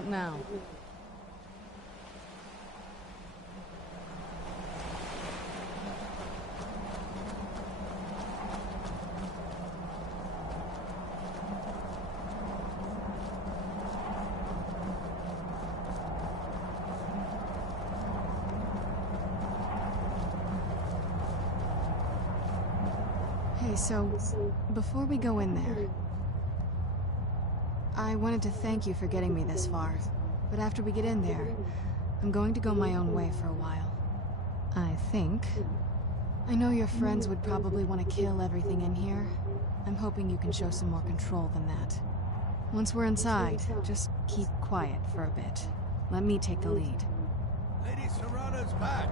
What now? Hey, so, before we go in there, I wanted to thank you for getting me this far, but after we get in there, I'm going to go my own way for a while. I think. I know your friends would probably want to kill everything in here. I'm hoping you can show some more control than that. Once we're inside, just keep quiet for a bit. Let me take the lead. Lady Serrana's back!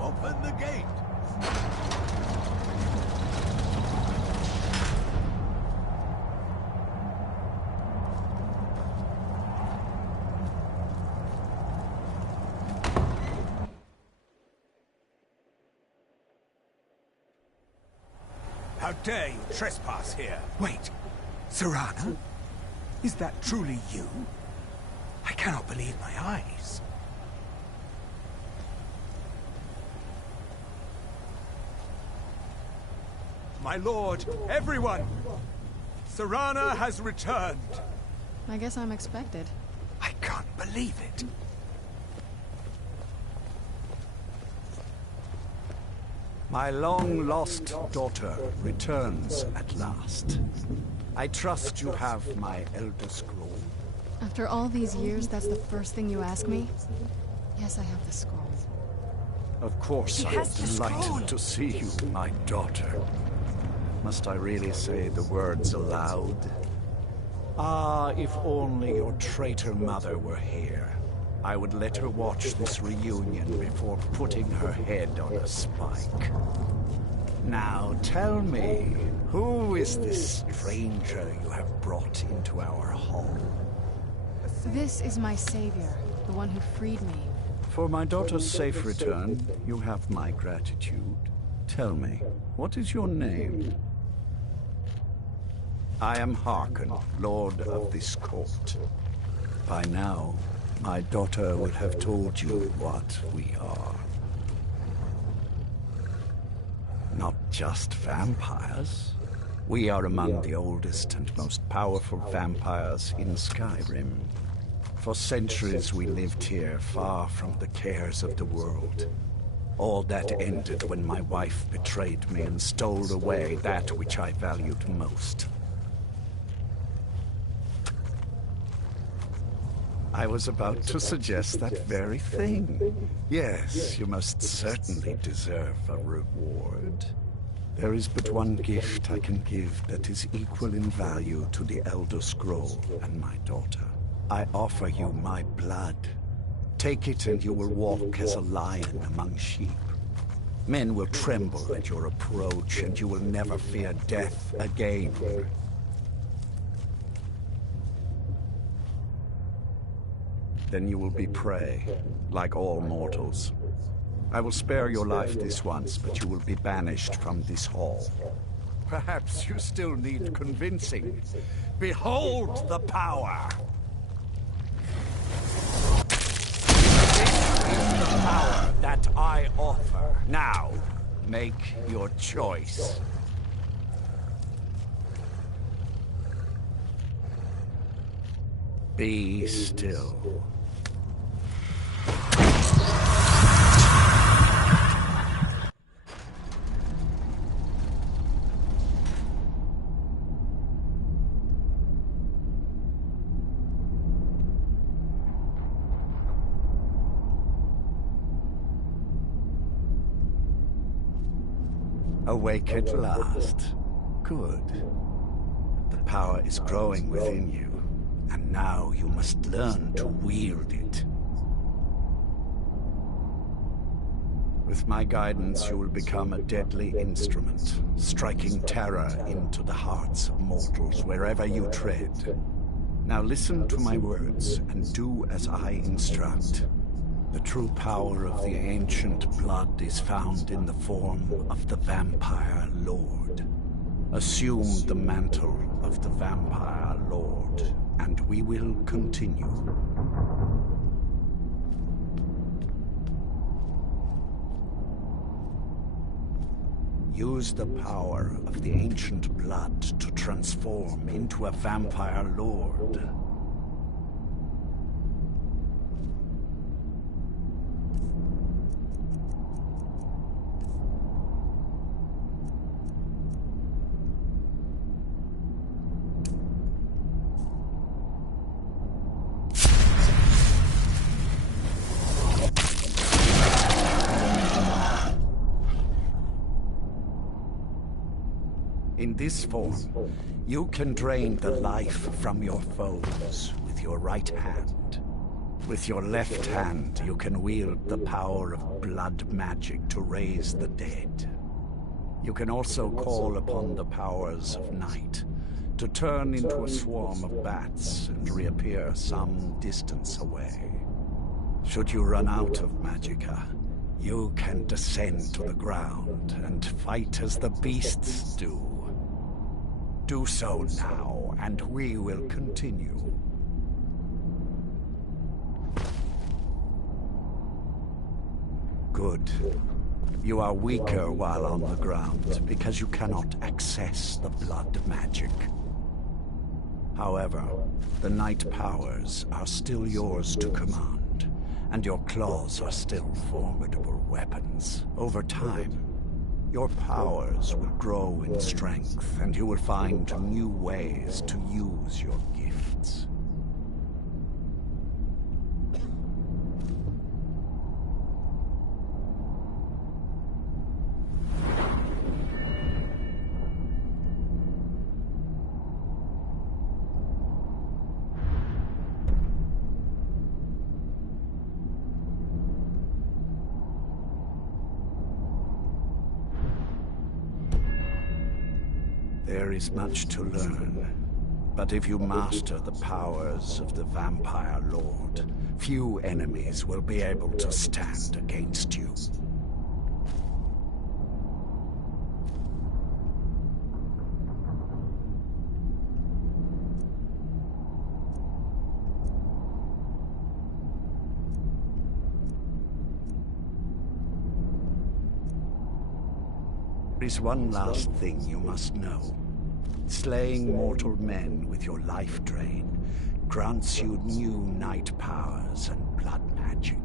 Open the gate! How dare you trespass here? Wait, Serrana? Is that truly you? I cannot believe my eyes. My lord, everyone! Serrana has returned! I guess I'm expected. I can't believe it. My long-lost daughter returns at last. I trust you have my Elder Scroll. After all these years, that's the first thing you ask me? Yes, I have the scroll. Of course, I am delighted to see you, my daughter. Must I really say the words aloud? Ah, if only your traitor mother were here. I would let her watch this reunion before putting her head on a spike. Now tell me, who is this stranger you have brought into our hall? This is my savior, the one who freed me. For my daughter's safe return, you have my gratitude. Tell me, what is your name? I am Harken, Lord of this court. By now, my daughter would have told you what we are. Not just vampires. We are among the oldest and most powerful vampires in Skyrim. For centuries we lived here, far from the cares of the world. All that ended when my wife betrayed me and stole away that which I valued most. I was about to suggest that very thing. Yes, you must certainly deserve a reward. There is but one gift I can give that is equal in value to the Elder Scroll and my daughter. I offer you my blood. Take it and you will walk as a lion among sheep. Men will tremble at your approach and you will never fear death again. Then you will be prey, like all mortals. I will spare your life this once, but you will be banished from this hall. Perhaps you still need convincing. Behold the power! This is the power that I offer. Now, make your choice. Be still. Awake at last. Good. The power is growing within you, and now you must learn to wield it. With my guidance, you will become a deadly instrument, striking terror into the hearts of mortals wherever you tread. Now listen to my words, and do as I instruct. The true power of the ancient blood is found in the form of the Vampire Lord. Assume the mantle of the Vampire Lord. and we will continue. Use the power of the ancient blood to transform into a vampire lord. In this form, you can drain the life from your foes with your right hand. With your left hand, you can wield the power of blood magic to raise the dead. You can also call upon the powers of night to turn into a swarm of bats and reappear some distance away. Should you run out of magicka, you can descend to the ground and fight as the beasts do. Do so now, and we will continue. Good. You are weaker while on the ground, because you cannot access the blood magic. However, the night powers are still yours to command, and your claws are still formidable weapons. Over time, your powers will grow in strength, and you will find new ways to use your gifts. There is much to learn, but if you master the powers of the Vampire Lord, few enemies will be able to stand against you. There is one last thing you must know. Slaying mortal men with your life drain grants you new night powers and blood magic.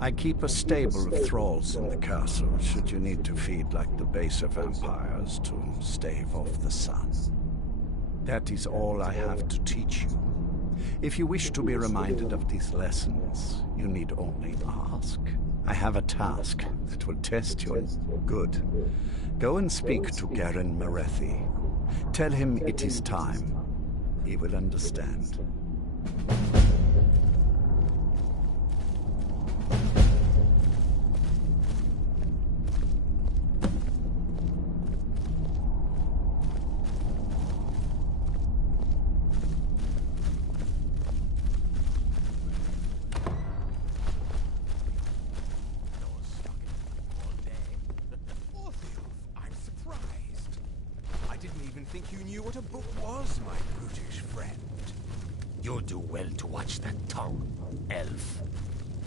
I keep a stable of thralls in the castle should you need to feed like the baser vampires to stave off the sun. That is all I have to teach you. If you wish to be reminded of these lessons, you need only ask. I have a task that will test your... Good. Go and speak to Garen Marethi. Tell him it is time. He will understand. Think you knew what a book was, my brutish friend. You'll do well to watch that tongue, elf.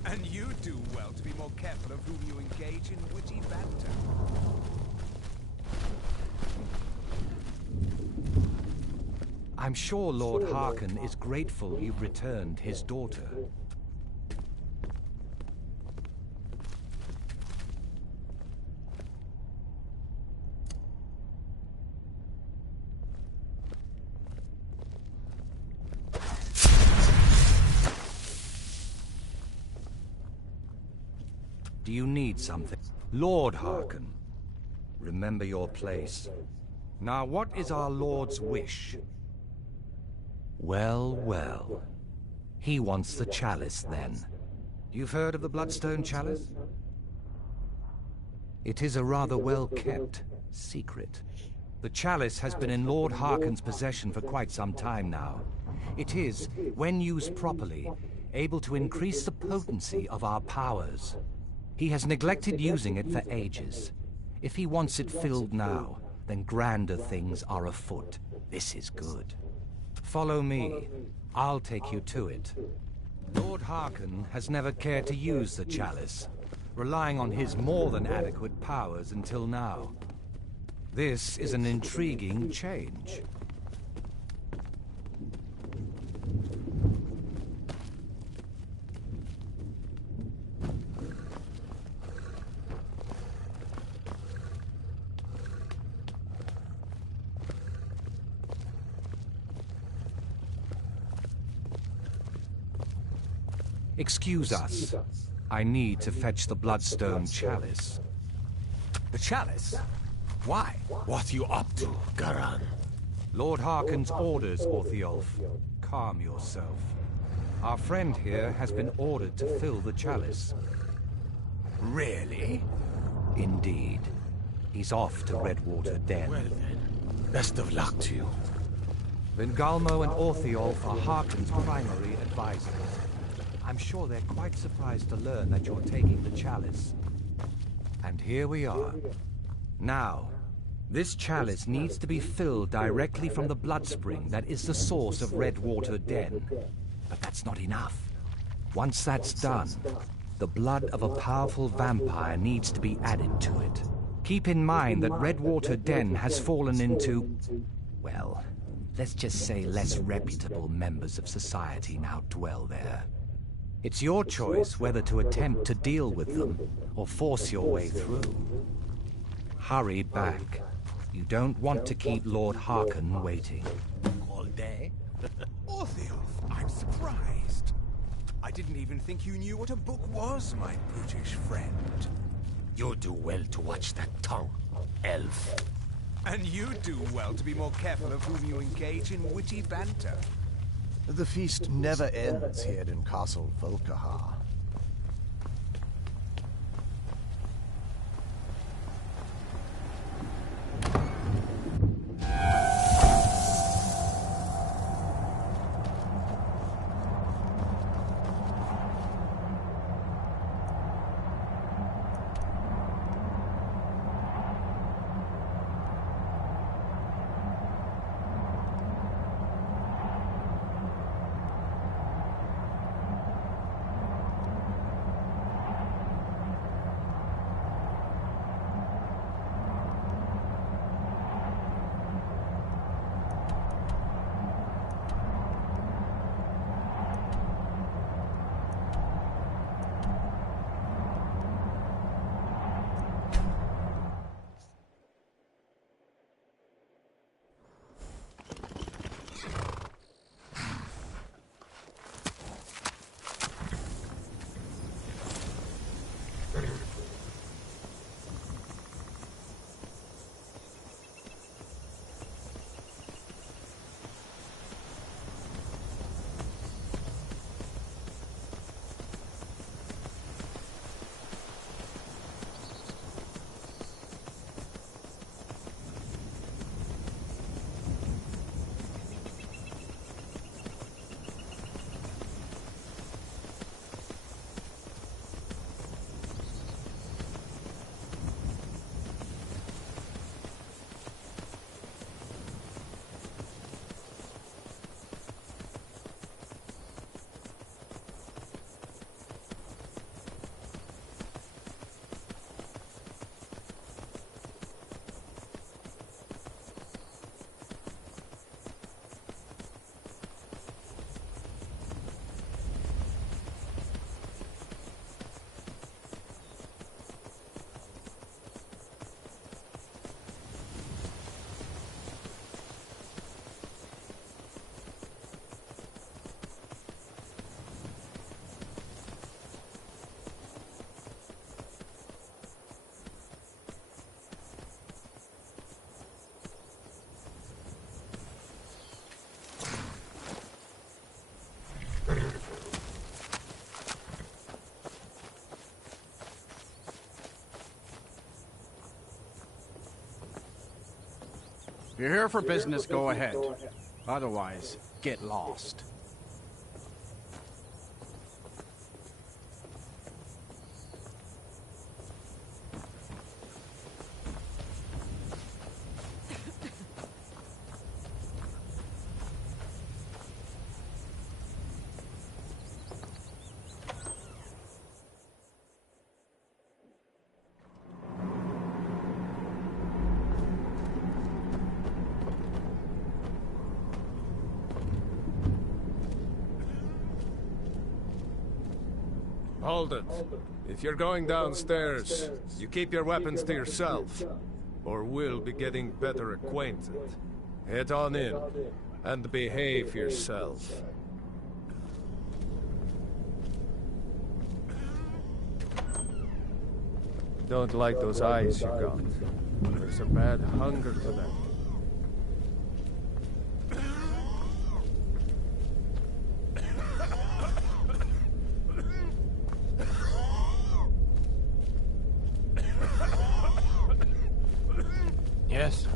And you do well to be more careful of whom you engage in witty banter. I'm sure Lord Harken is grateful you've returned his daughter. Do you need something? Lord Harken, remember your place. Now, what is our Lord's wish? Well, well. He wants the chalice, then. You've heard of the Bloodstone Chalice? It is a rather well-kept secret. The chalice has been in Lord Harken's possession for quite some time now. It is, when used properly, able to increase the potency of our powers. He has neglected using it for ages. If he wants it filled now, then grander things are afoot. This is good. Follow me. I'll take you to it. Lord Harken has never cared to use the chalice, relying on his more than adequate powers until now. This is an intriguing change. Excuse us. I need to fetch the Bloodstone Chalice. The chalice? Why? What you up to, Garan? Lord Harken's orders, Orthiolf. Calm yourself. Our friend here has been ordered to fill the chalice. Really? Indeed. He's off to Redwater Den. Well then, best of luck to you. Vingalmo and Orthiolf are Harken's primary advisors. I'm sure they're quite surprised to learn that you're taking the chalice. And here we are. Now, this chalice needs to be filled directly from the blood spring that is the source of Redwater Den. But that's not enough. Once that's done, the blood of a powerful vampire needs to be added to it. Keep in mind that Redwater Den has fallen into, well, let's just say less reputable members of society now dwell there. It's your choice whether to attempt to deal with them or force your way through. Hurry back. You don't want to keep Lord Harken waiting. All day? Orthiolf, I'm surprised. I didn't even think you knew what a book was, my brutish friend. You do well to watch that tongue, elf. And you do well to be more careful of whom you engage in witty banter. The feast never ends here in Castle Volkihar. If you're here for business, go ahead. Otherwise, get lost. Hold it. If you're going downstairs, you keep your weapons to yourself, or we'll be getting better acquainted. Head on in, and behave yourself. Don't like those eyes you got. There's a bad hunger to them. Yes?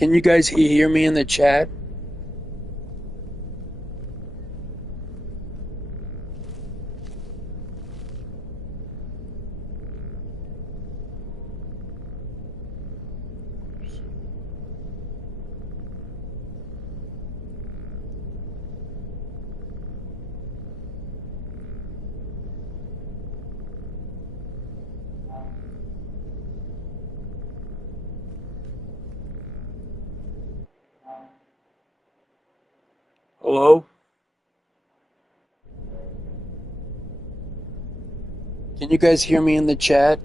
Can you guys hear me in the chat? Hello? Can you guys hear me in the chat?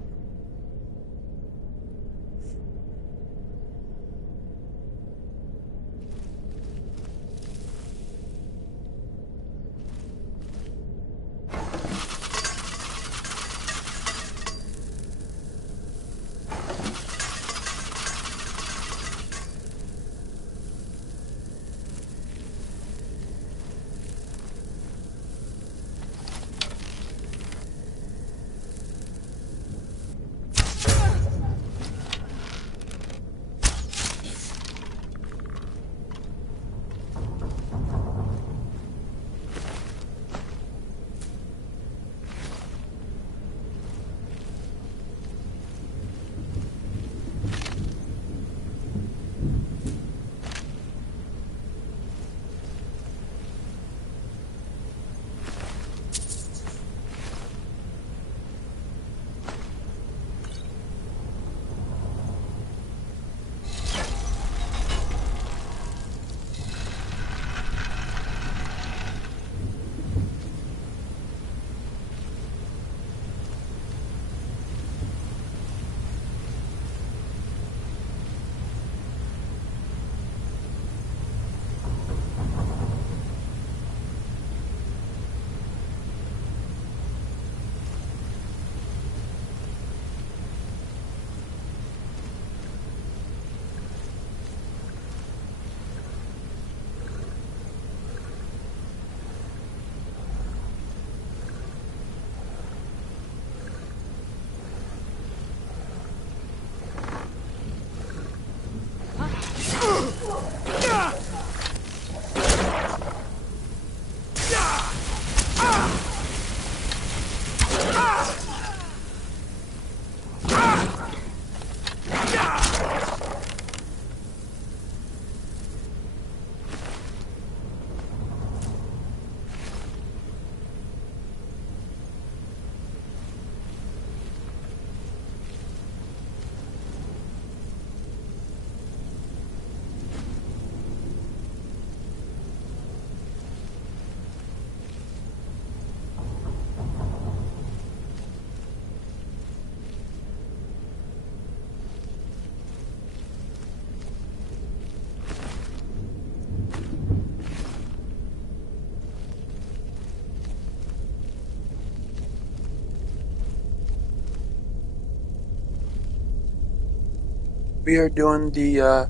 We are doing the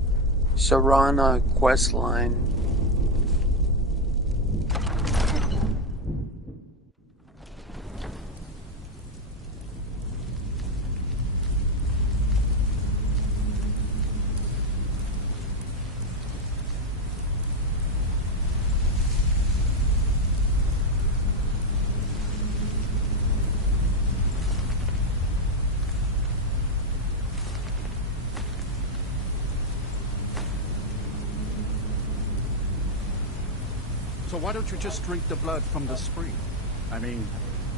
Sarana quest line. So why don't you just drink the blood from the spring? I mean,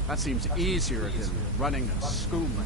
that seems easier than running a skooma.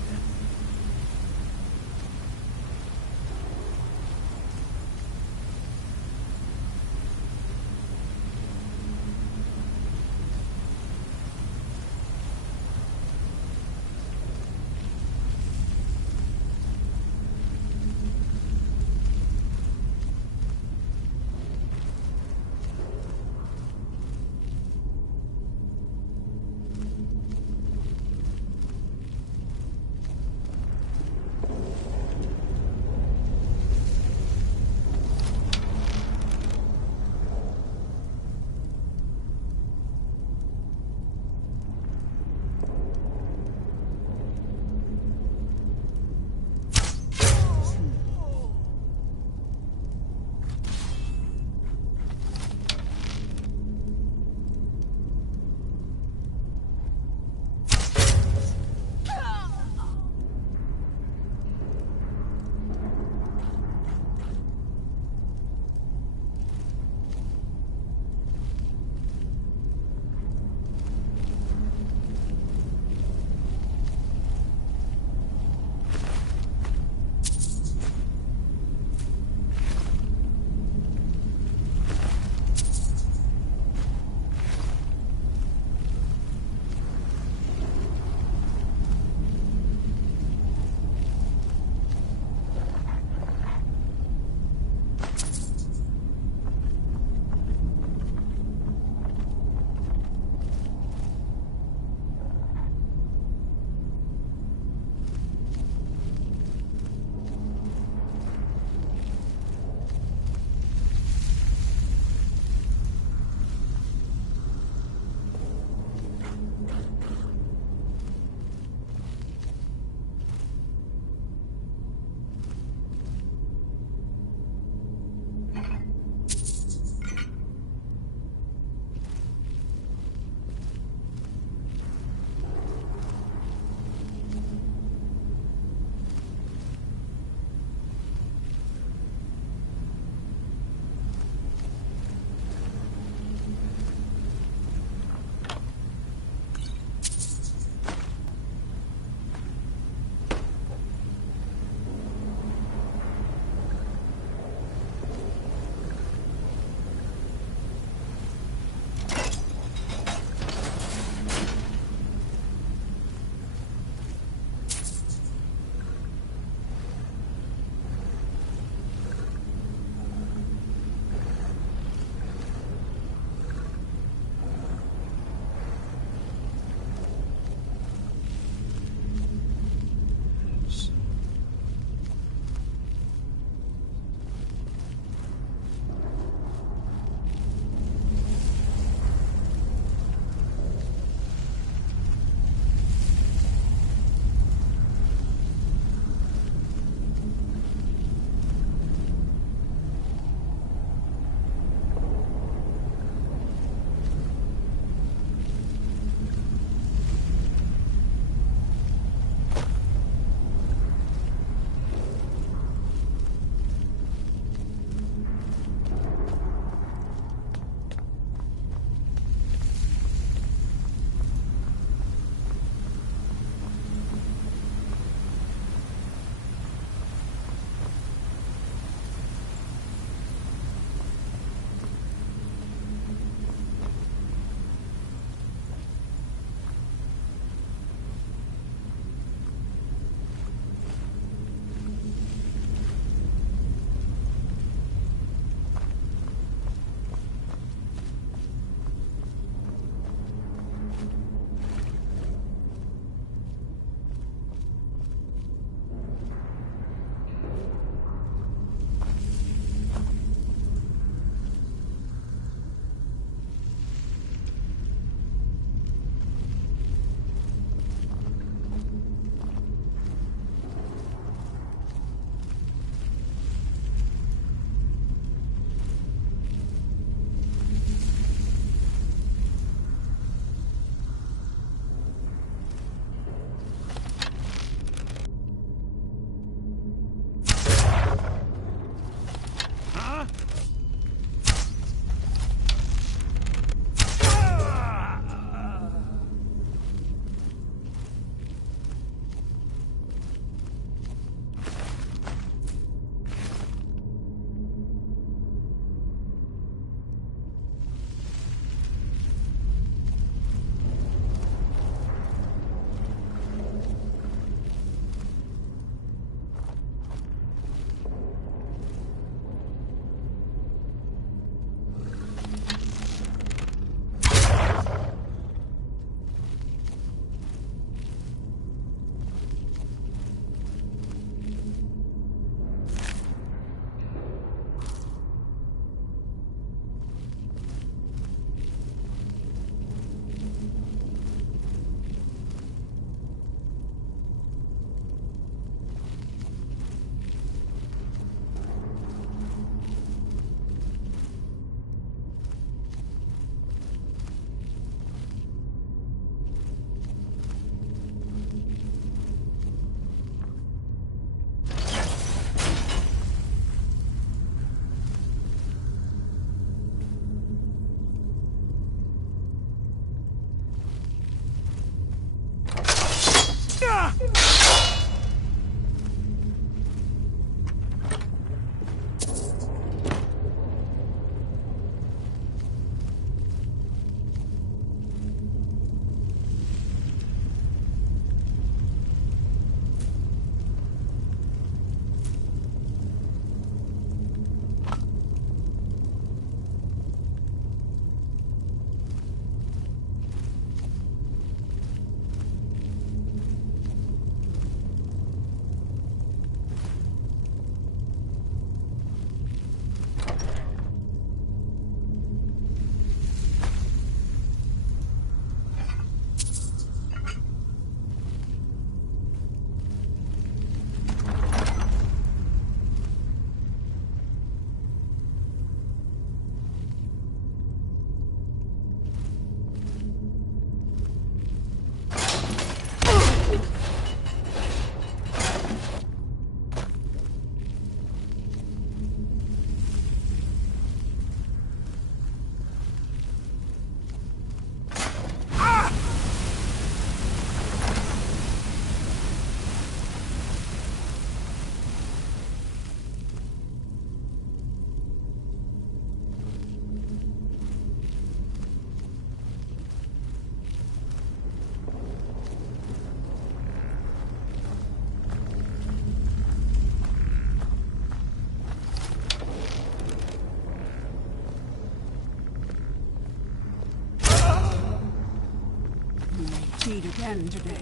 meet again today.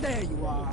There you are.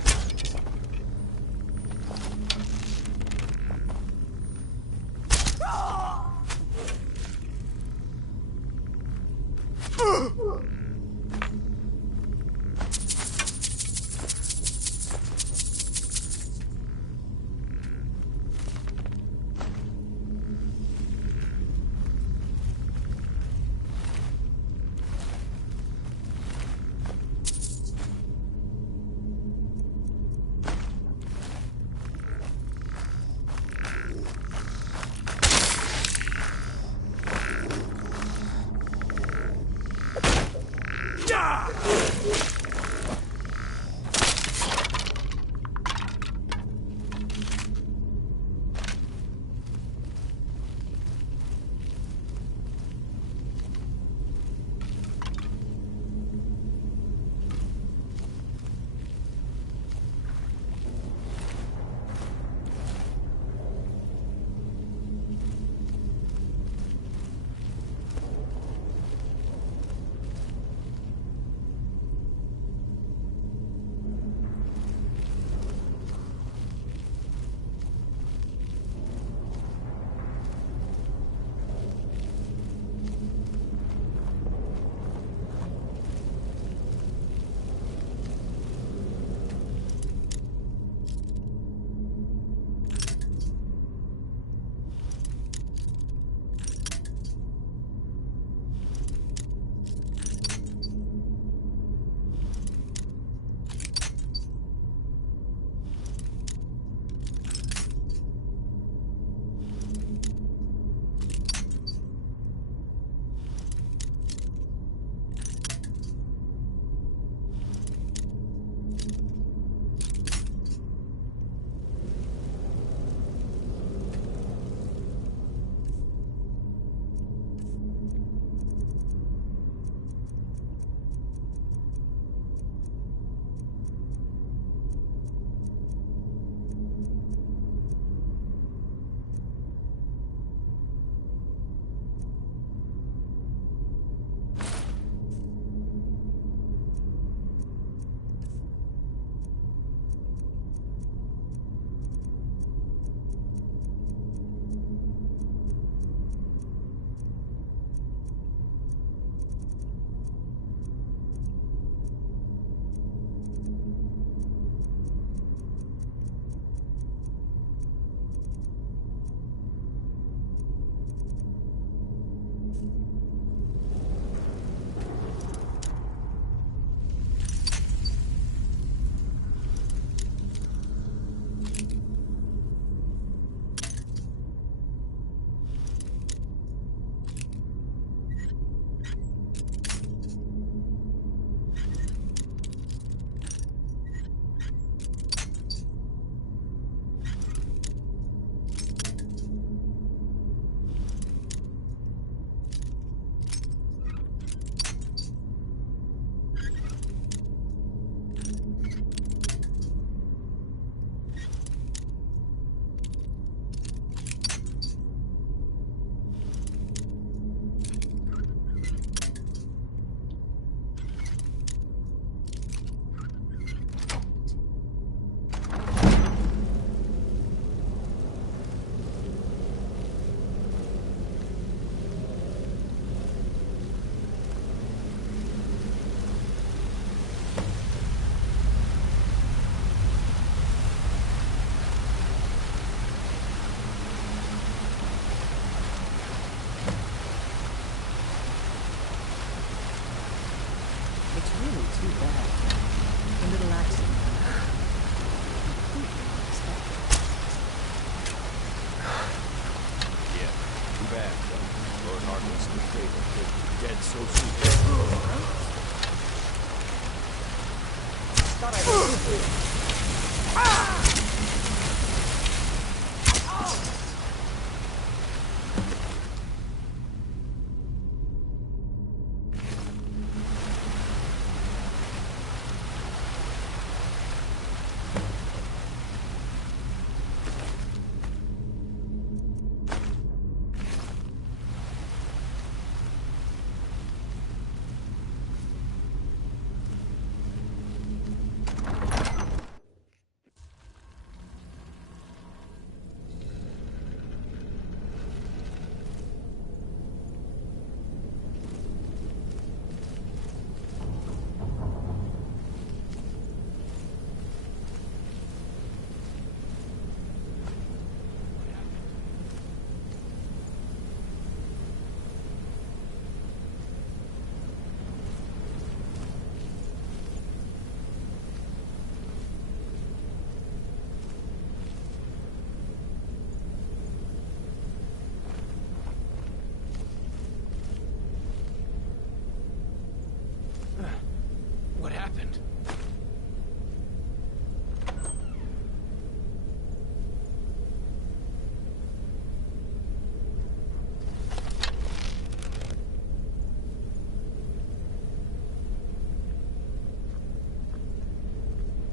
too bad. A little accident. Completely unexpected. Yeah, too bad. Lord Harken's mistake of dead so soon. Thought I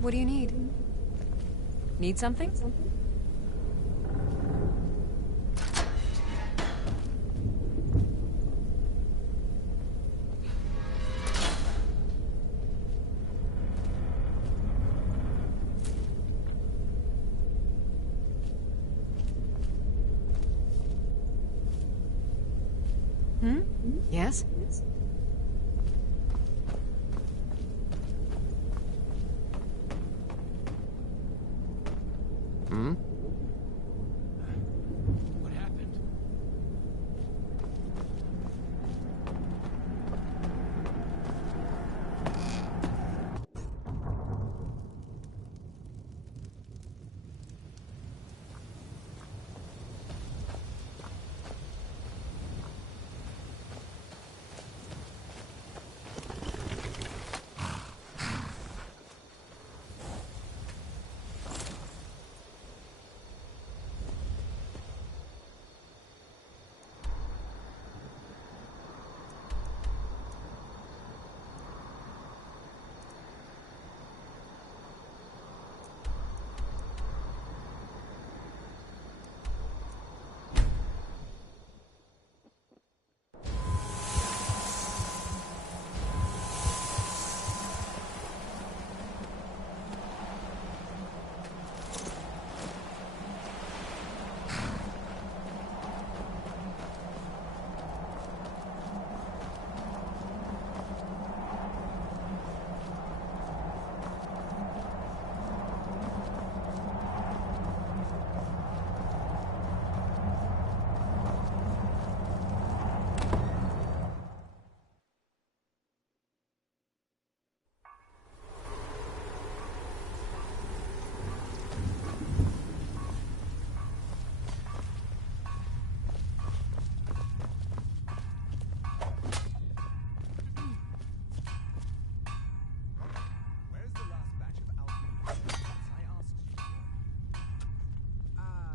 What do you need? Need something? Yes? What happened?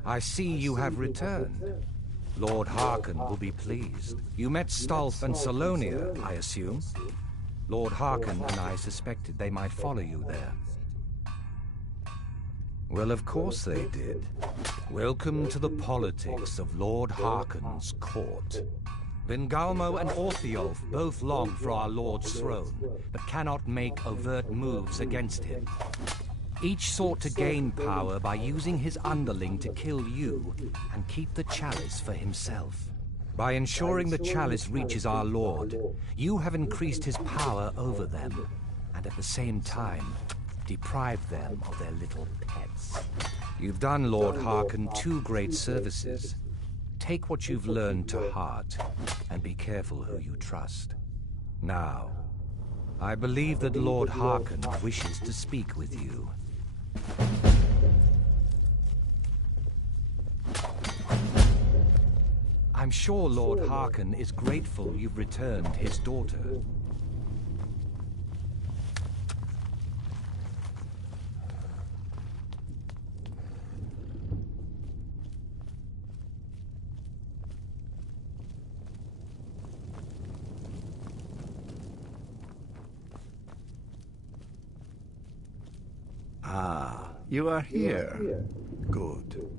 I see you have returned. Lord Harken will be pleased. You met Stolf and Salonia, I assume? Lord Harken and I suspected they might follow you there. Well, of course they did. Welcome to the politics of Lord Harken's court. Bengalmo and Orthiolf both long for our Lord's throne, but cannot make overt moves against him. Each sought to gain power by using his underling to kill you and keep the chalice for himself. By ensuring the chalice reaches our Lord, you have increased his power over them, and at the same time, deprived them of their little pets. You've done Lord Harken 2 great services. Take what you've learned to heart, and be careful who you trust. Now, I believe that Lord Harken wishes to speak with you. I'm sure Lord Harken is grateful you've returned his daughter. Ah, you are here. Good.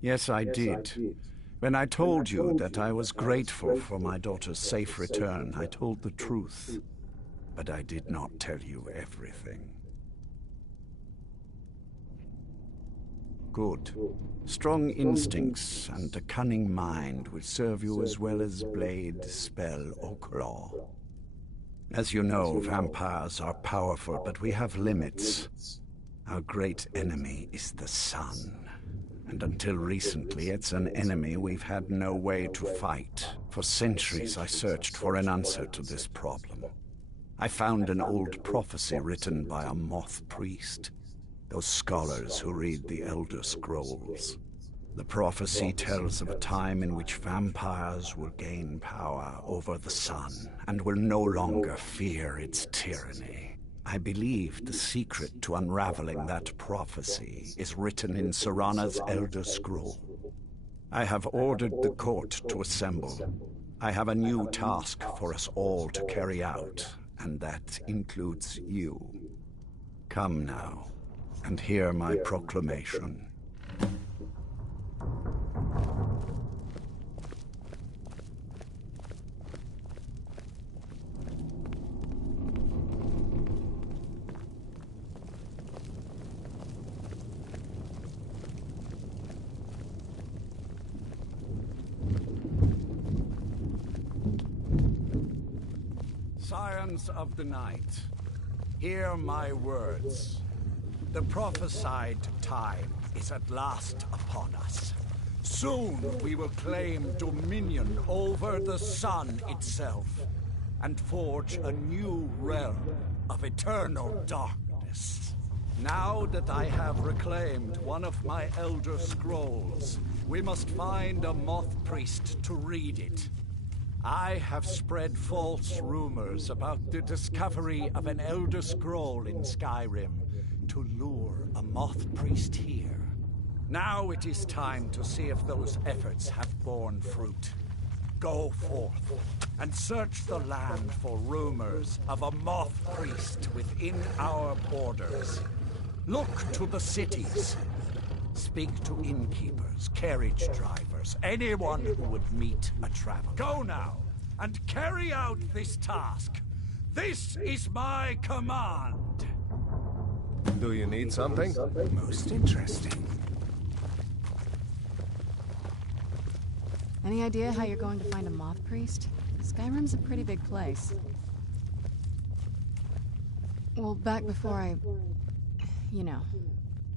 Yes, I did. When I told you that I was grateful for my daughter's safe return, I told the truth. But I did not tell you everything. Good. Strong instincts and a cunning mind will serve you as well as blade, spell, or claw. As you know, vampires are powerful, but we have limits. Our great enemy is the sun. And until recently, it's an enemy we've had no way to fight. For centuries, I searched for an answer to this problem. I found an old prophecy written by a moth priest. Those scholars who read the Elder Scrolls. The prophecy tells of a time in which vampires will gain power over the sun and will no longer fear its tyranny. I believe the secret to unraveling that prophecy is written in Serana's Elder Scroll. I have ordered the court to assemble. I have a new task for us all to carry out, and that includes you. Come now, and hear my proclamation. Scions of the night, hear my words. The prophesied time is at last upon us. Soon we will claim dominion over the sun itself, and forge a new realm of eternal darkness. Now that I have reclaimed one of my Elder Scrolls, we must find a Moth Priest to read it. I have spread false rumors about the discovery of an Elder Scroll in Skyrim to lure a Moth Priest here. Now it is time to see if those efforts have borne fruit. Go forth and search the land for rumors of a Moth Priest within our borders. Look to the cities. Speak to innkeepers, carriage drivers, anyone who would meet a traveler. Go now, and carry out this task. This is my command. Do you need something? Most interesting. Any idea how you're going to find a Moth Priest? Skyrim's a pretty big place. Well, back before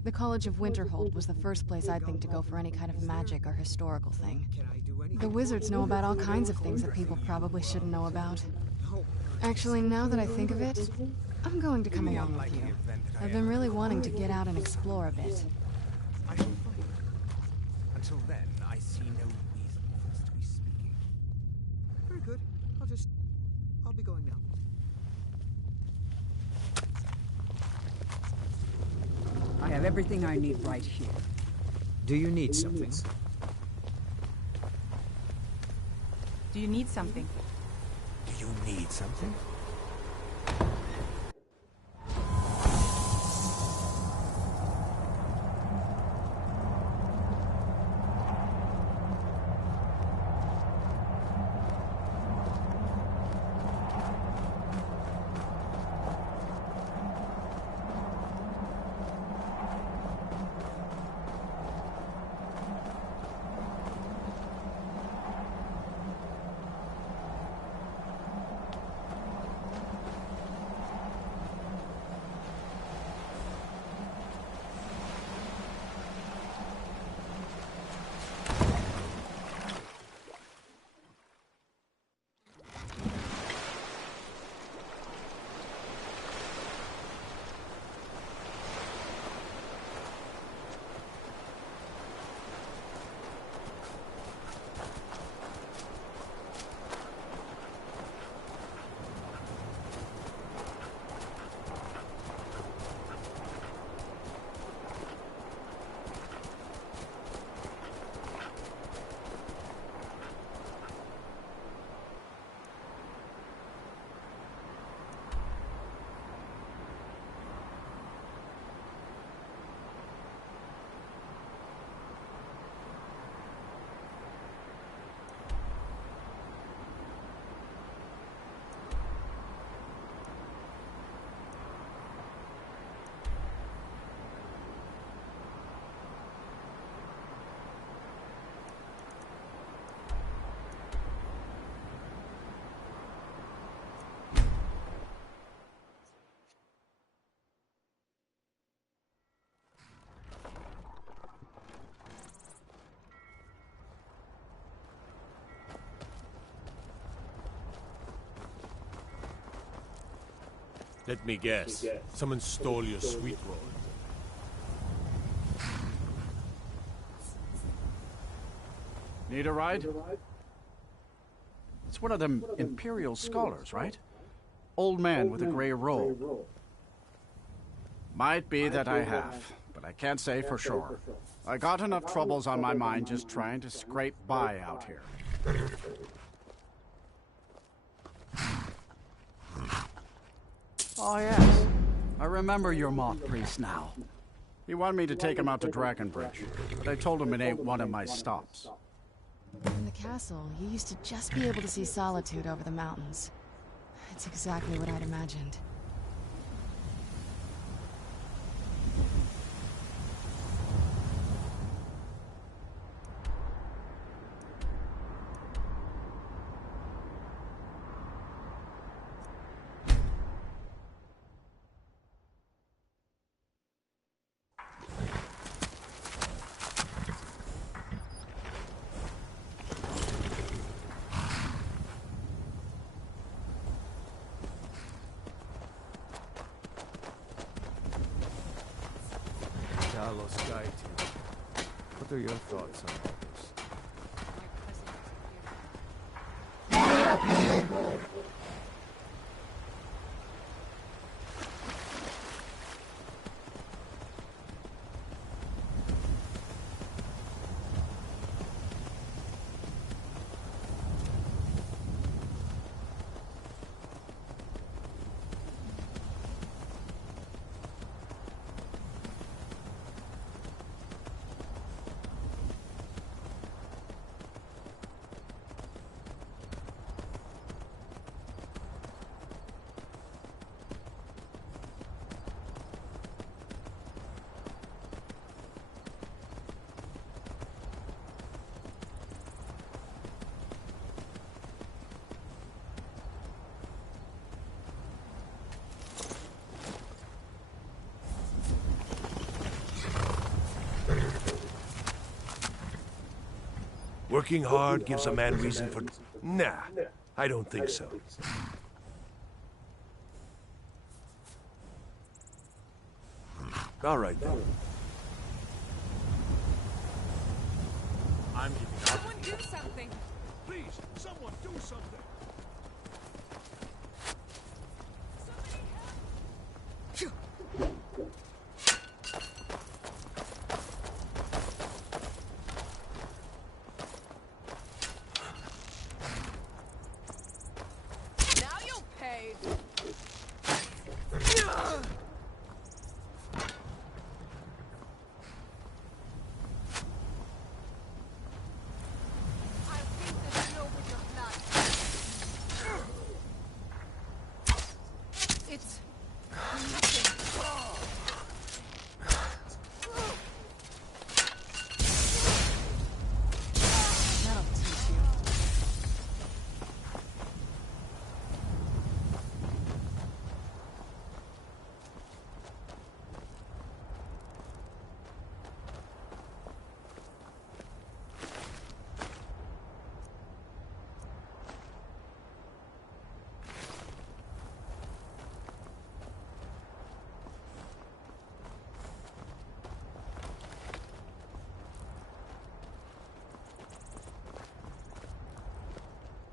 the College of Winterhold was the first place I'd think to go for any kind of magic or historical thing. The wizards know about all kinds of things that people probably shouldn't know about. Actually, now that I think of it, I'm going to come along with you. I've been really wanting to get out and explore a bit. I shall find. Until then, I see no reason for us to be speaking. Very good. I'll be going now. I have everything I need right here. Do you need something? Do you need something? Do you need something? Let me guess. Someone stole your sweet roll. Need a ride? It's one of them Imperial scholars, right? Old man with a gray robe. Might be that I have, but I can't say for sure. I got enough troubles on my mind just trying to scrape by out here. Oh, yes. I remember your moth priest now. He wanted me to take him out to Dragonbridge, but I told him it ain't one of my stops. In the castle, you used to just be able to see Solitude over the mountains. It's exactly what I'd imagined. What are your thoughts on this? Working hard gives a man reason for... Nah, I don't think so. All right, then. I'm giving up. Someone do something! Please, someone do something!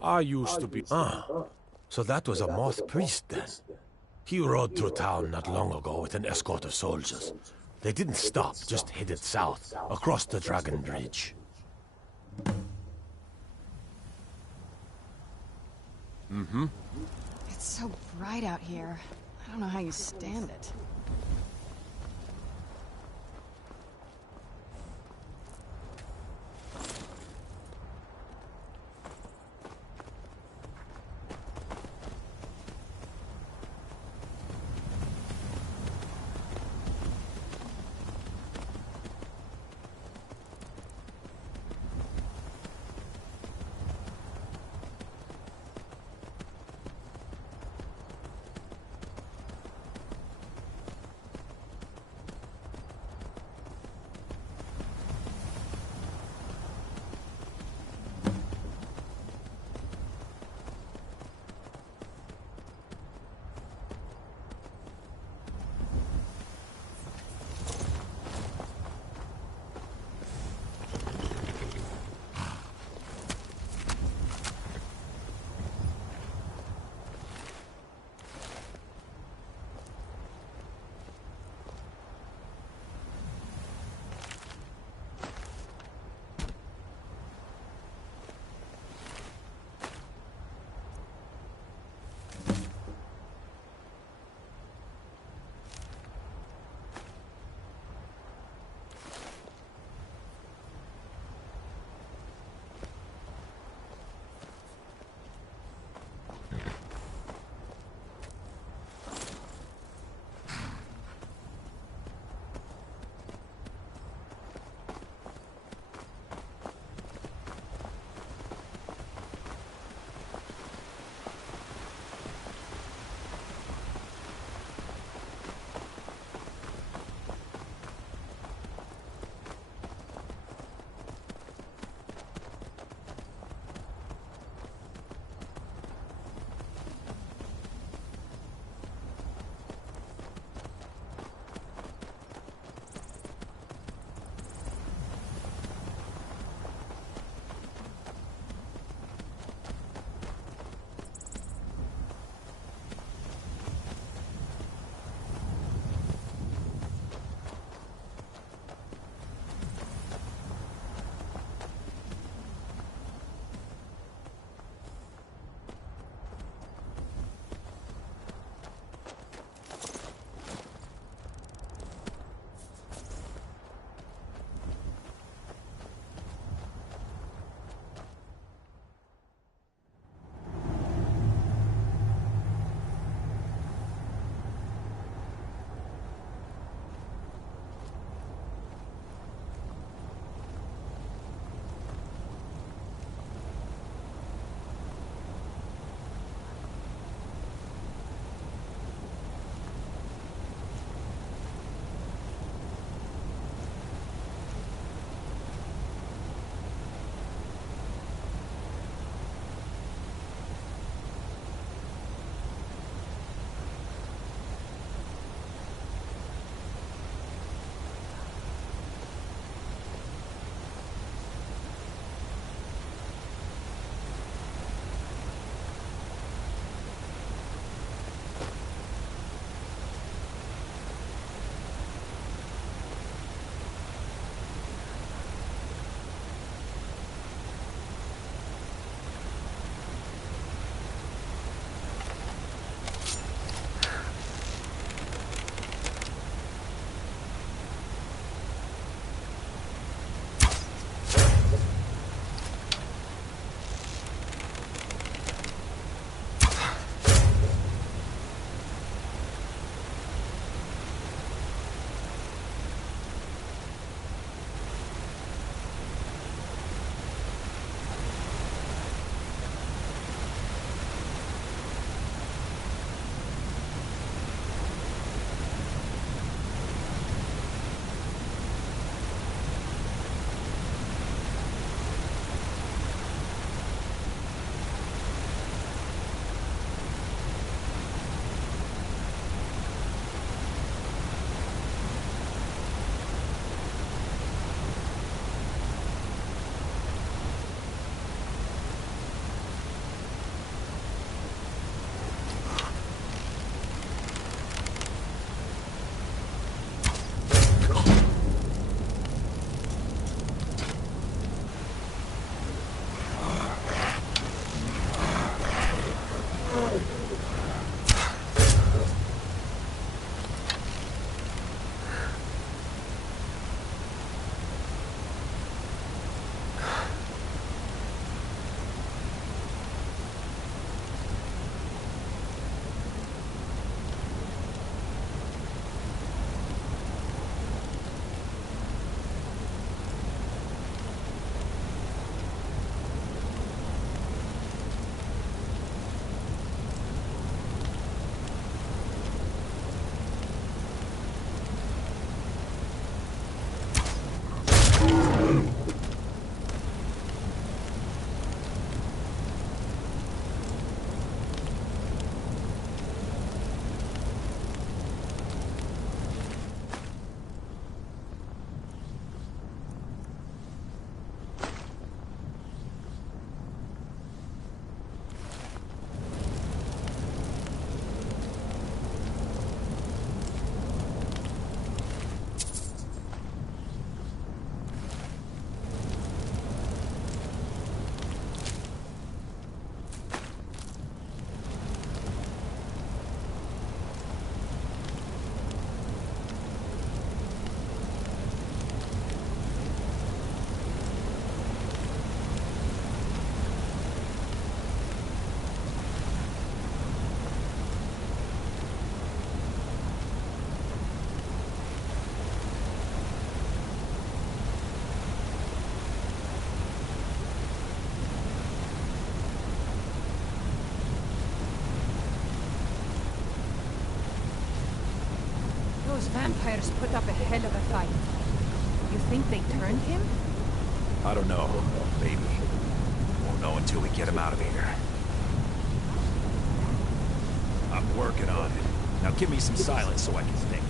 I used to be... so that was a moth priest then. He rode through town not long ago with an escort of soldiers. They didn't stop, just headed south, across the Dragon Bridge. Mm-hmm. It's so bright out here. I don't know how you stand it. Vampires put up a hell of a fight. You think they turned him? I don't know. Maybe. Won't know until we get him out of here. I'm working on it. Now give me some silence so I can think.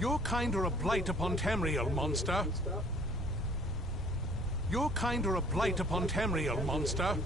Your kind are a blight upon Tamriel, monster. Your kind are a blight upon Tamriel, monster.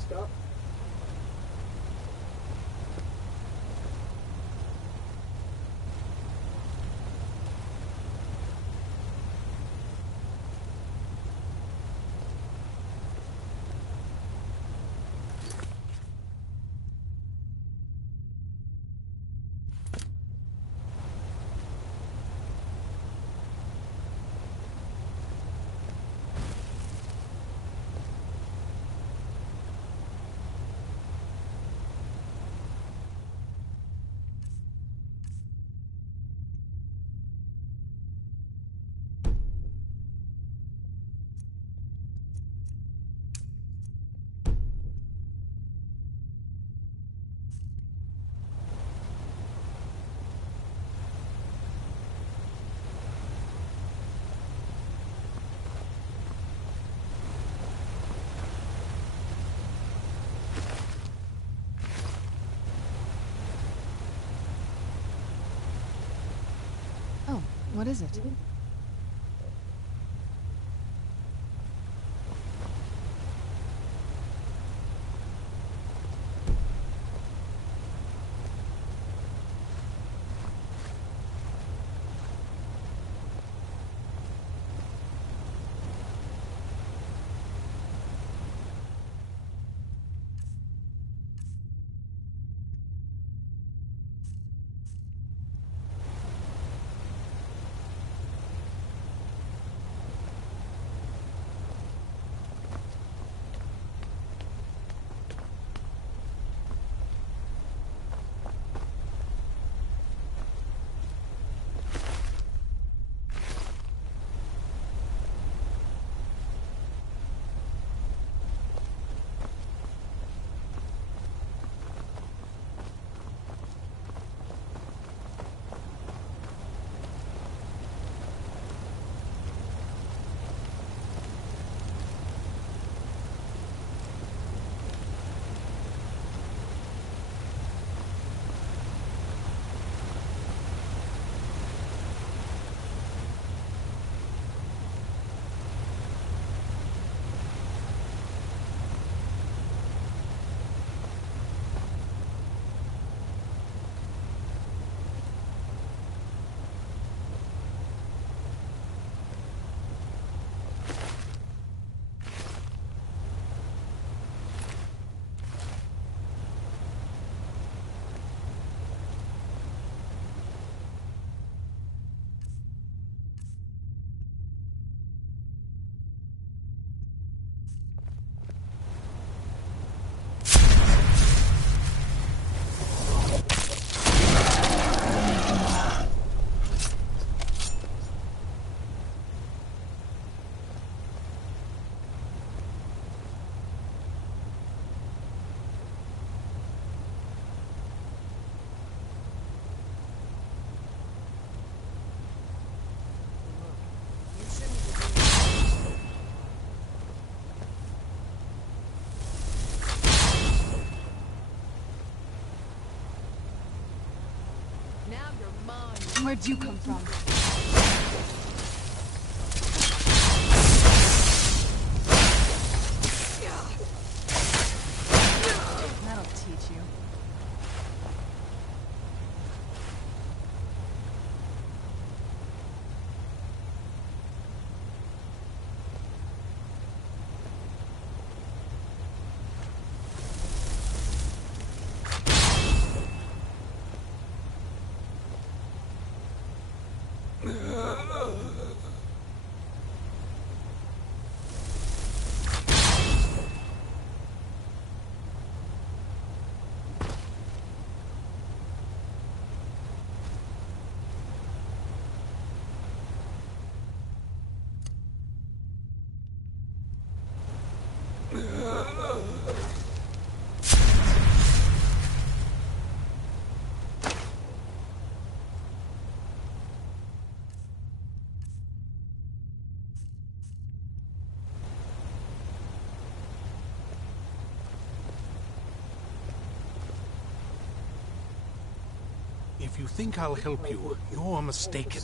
What is it? Where'd you come from? That'll teach you. If you think I'll help you, you're mistaken.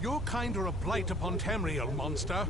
Your kind are a blight upon Tamriel, monster.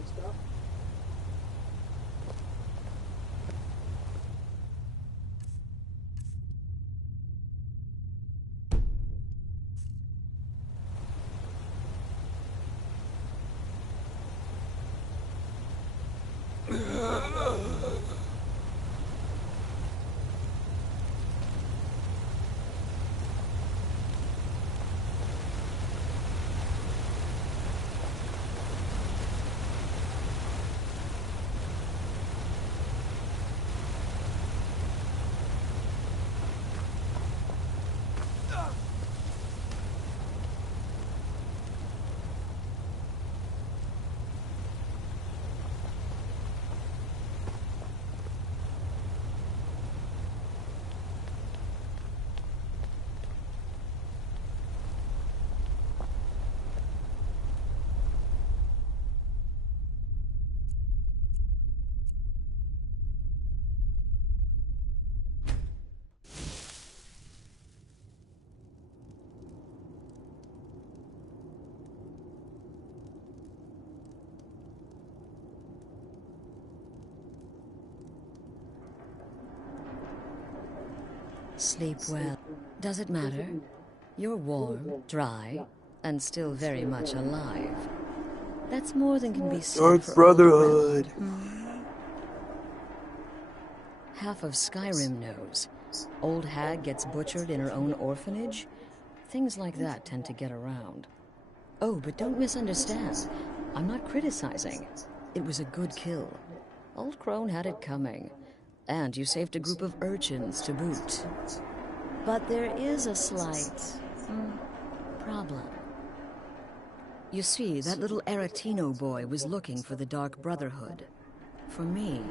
Sleep well. Does it matter? You're warm, dry, and still very much alive. That's more than can be said Dark for Brotherhood. Half of Skyrim knows. Old hag gets butchered in her own orphanage. Things like that tend to get around. Oh, but don't misunderstand. I'm not criticizing. It was a good kill. Old Crone had it coming. And you saved a group of urchins to boot. But there is a slight problem. You see, that little Aretino boy was looking for the Dark Brotherhood. For me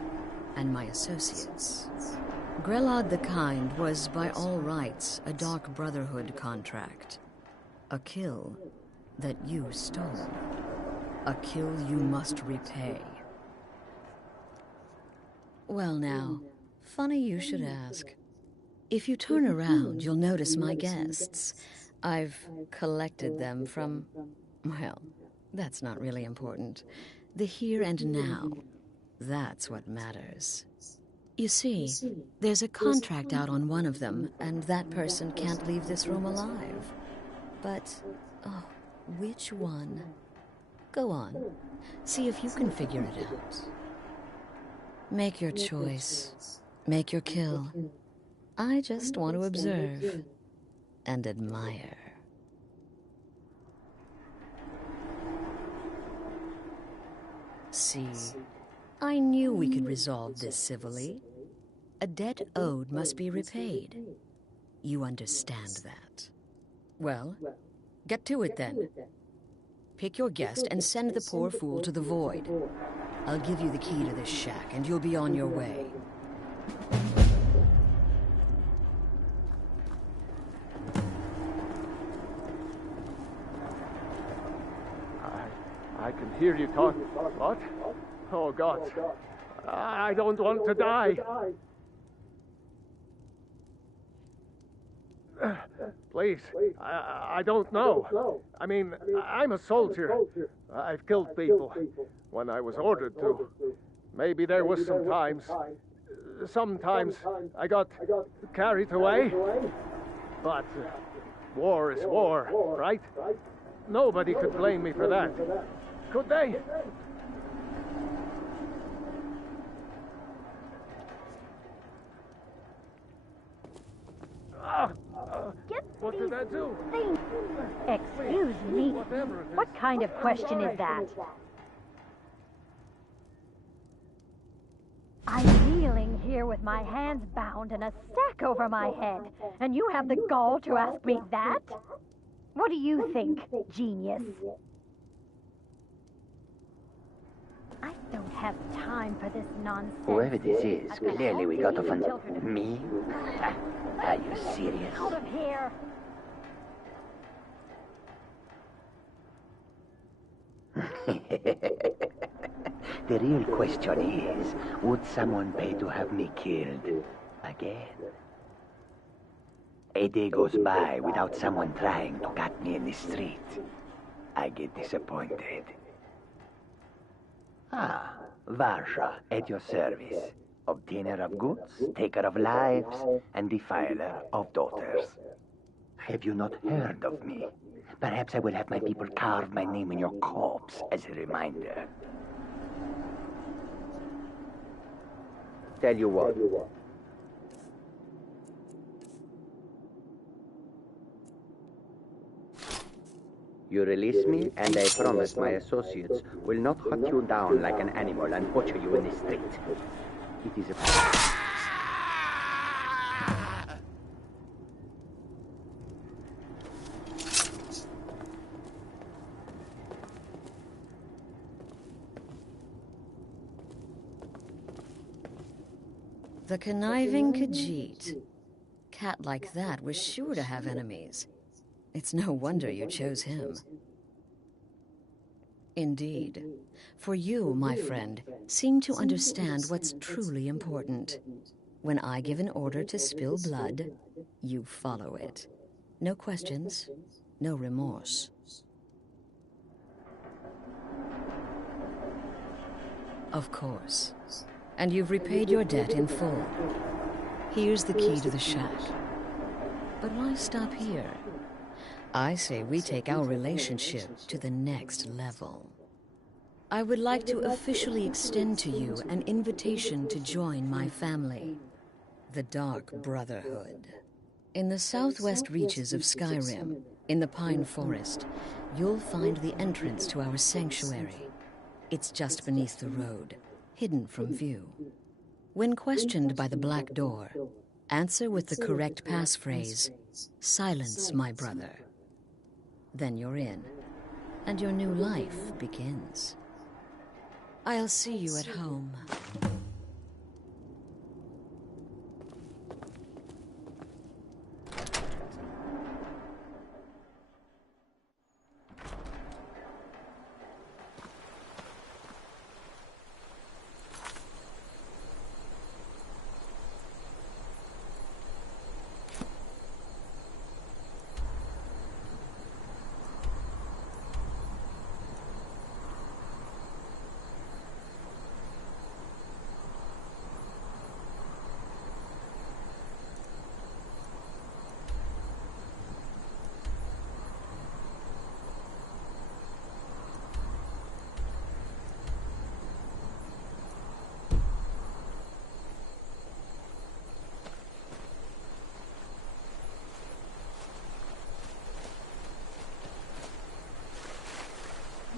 and my associates. Grelod the Kind was, by all rights, a Dark Brotherhood contract. A kill that you stole. A kill you must repay. Well now, funny you should ask. If you turn around, you'll notice my guests. I've collected them from, well, that's not really important. The here and now, that's what matters. You see, there's a contract out on one of them, and that person can't leave this room alive. But, oh, which one? Go on, see if you can figure it out. Make your choice. Make your kill. I just want to observe and admire. See, I knew we could resolve this civilly. A debt owed must be repaid. You understand that. Well, get to it then. Pick your guest and send the poor fool to the void. I'll give you the key to this shack, and you'll be on your way. hear you talk. What? Oh, God. I don't want to die. Please, I don't know. I mean, I'm a soldier. I've killed people when I was ordered to. Maybe there was sometimes I got carried away. But war is war, right? Nobody could blame me for that. Could they? What did I do? Excuse me. What kind of question is that? I'm kneeling here with my hands bound and a sack over my head, and you have the gall to ask me that? What do you think, genius? I don't have time for this nonsense. Whoever this is, clearly we got to find me. Are you serious? Out of here! The real question is, would someone pay to have me killed again? A day goes by without someone trying to cut me in the street. I get disappointed. Ah, Varsha, at your service. Obtainer of goods, taker of lives, and defiler of daughters. Have you not heard of me? Perhaps I will have my people carve my name in your corpse as a reminder. Tell you what. You release me, and I promise my associates will not hunt you down like an animal and butcher you in the street. It is a... The conniving Khajiit. Cat like that was sure to have enemies. It's no wonder you chose him. Indeed. For you, my friend, seem to understand what's truly important. When I give an order to spill blood, you follow it. No questions, no remorse. Of course. And you've repaid your debt in full. Here's the key to the shack. But why stop here? I say we take our relationship to the next level. I would like to officially extend to you an invitation to join my family, the Dark Brotherhood. In the southwest reaches of Skyrim, in the Pine Forest, you'll find the entrance to our sanctuary. It's just beneath the road, hidden from view. When questioned by the Black Door, answer with the correct passphrase, "Silence, my brother." Then you're in, and your new life begins. I'll see you at home.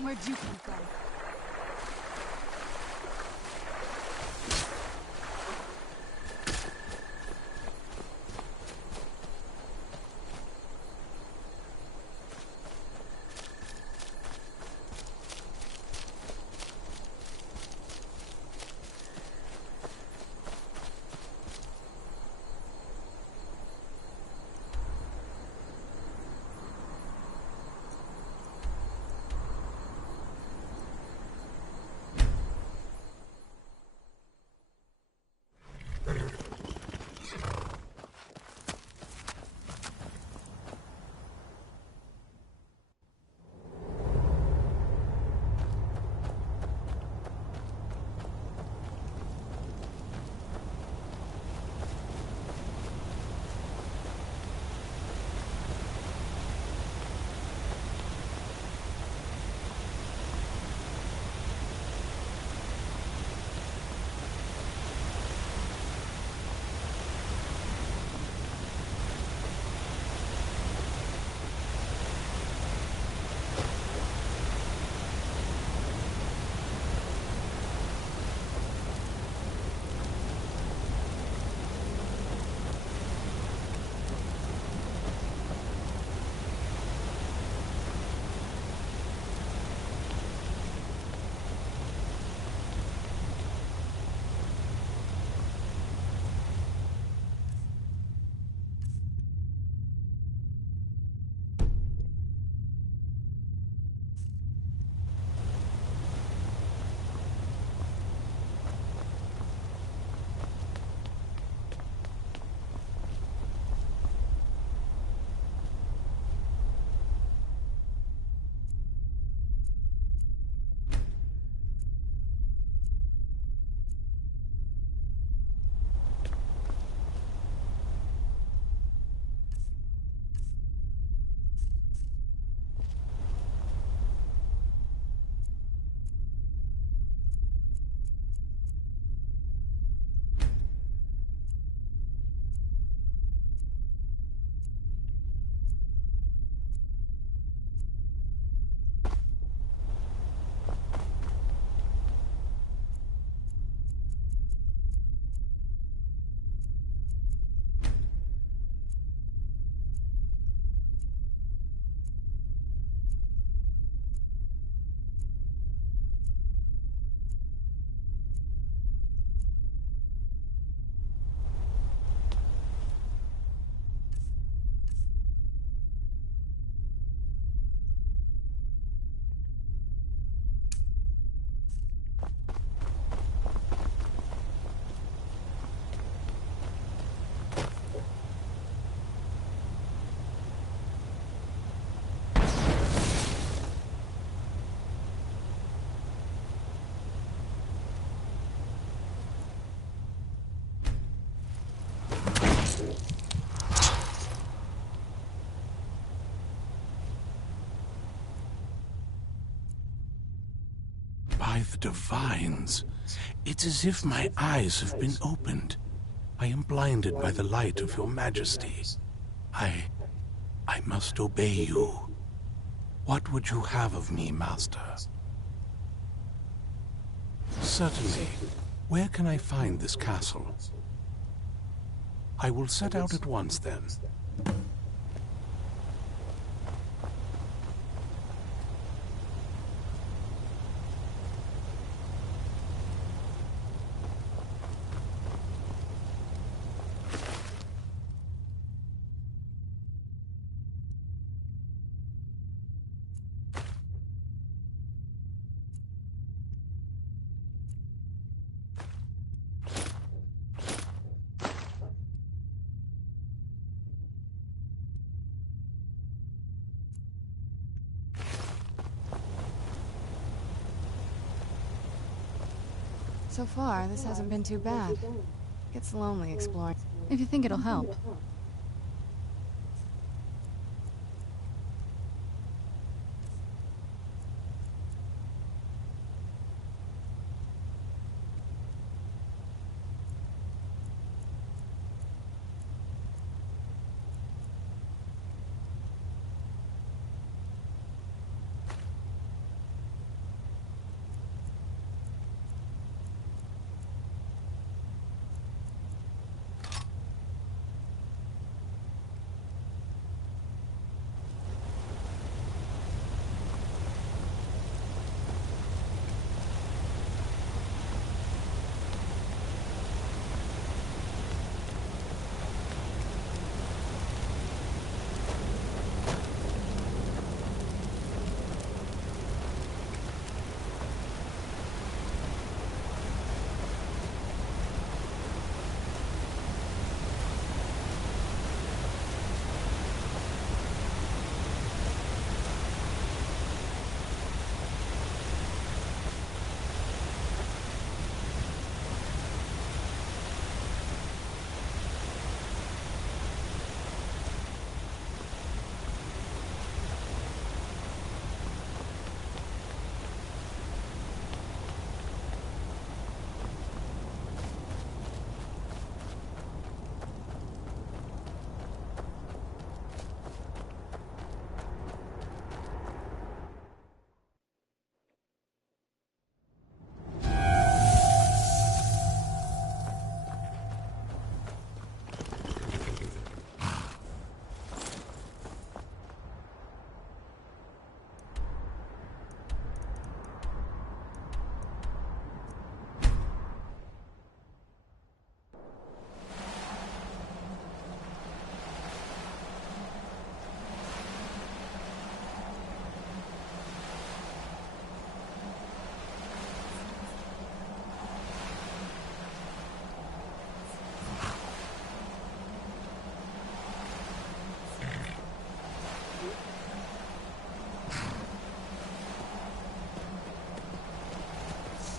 Where'd you come from? By the divines, it's as if my eyes have been opened. I am blinded by the light of your majesty. I must obey you. What would you have of me, master? Certainly. Where can I find this castle? I will set out at once, then. So far, this hasn't been too bad. Gets lonely exploring. If you think it'll help.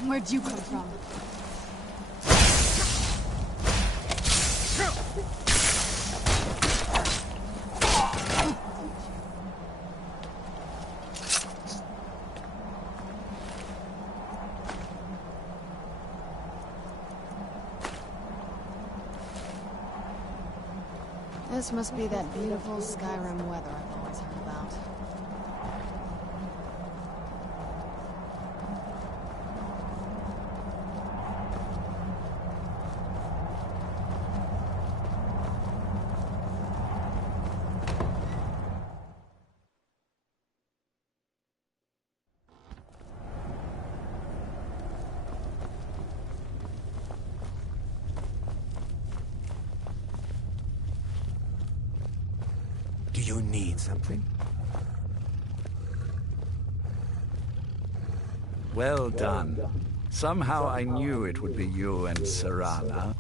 Where'd you come from? This must be that beautiful Skyrim weather I've always heard about. Do you need something? Well done. Somehow I knew it would be you and Serana.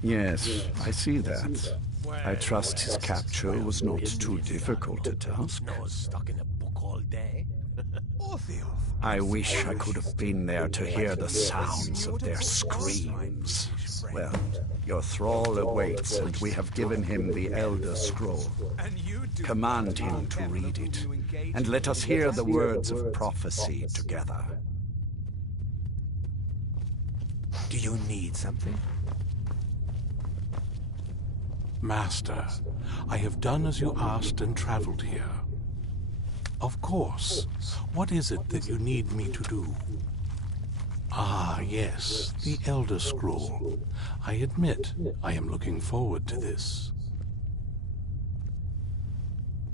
Yes, I see that. I trust his capture was not too difficult a task. Stuck in a book all day. I wish I could have been there to hear the sounds of their screams. Well, your thrall awaits, and we have given him the Elder Scroll. Command him to read it, and let us hear the words of prophecy together. Do you need something? Master, I have done as you asked and traveled here. Of course. What is it that you need me to do? Ah, yes, the Elder Scroll. I admit, I am looking forward to this.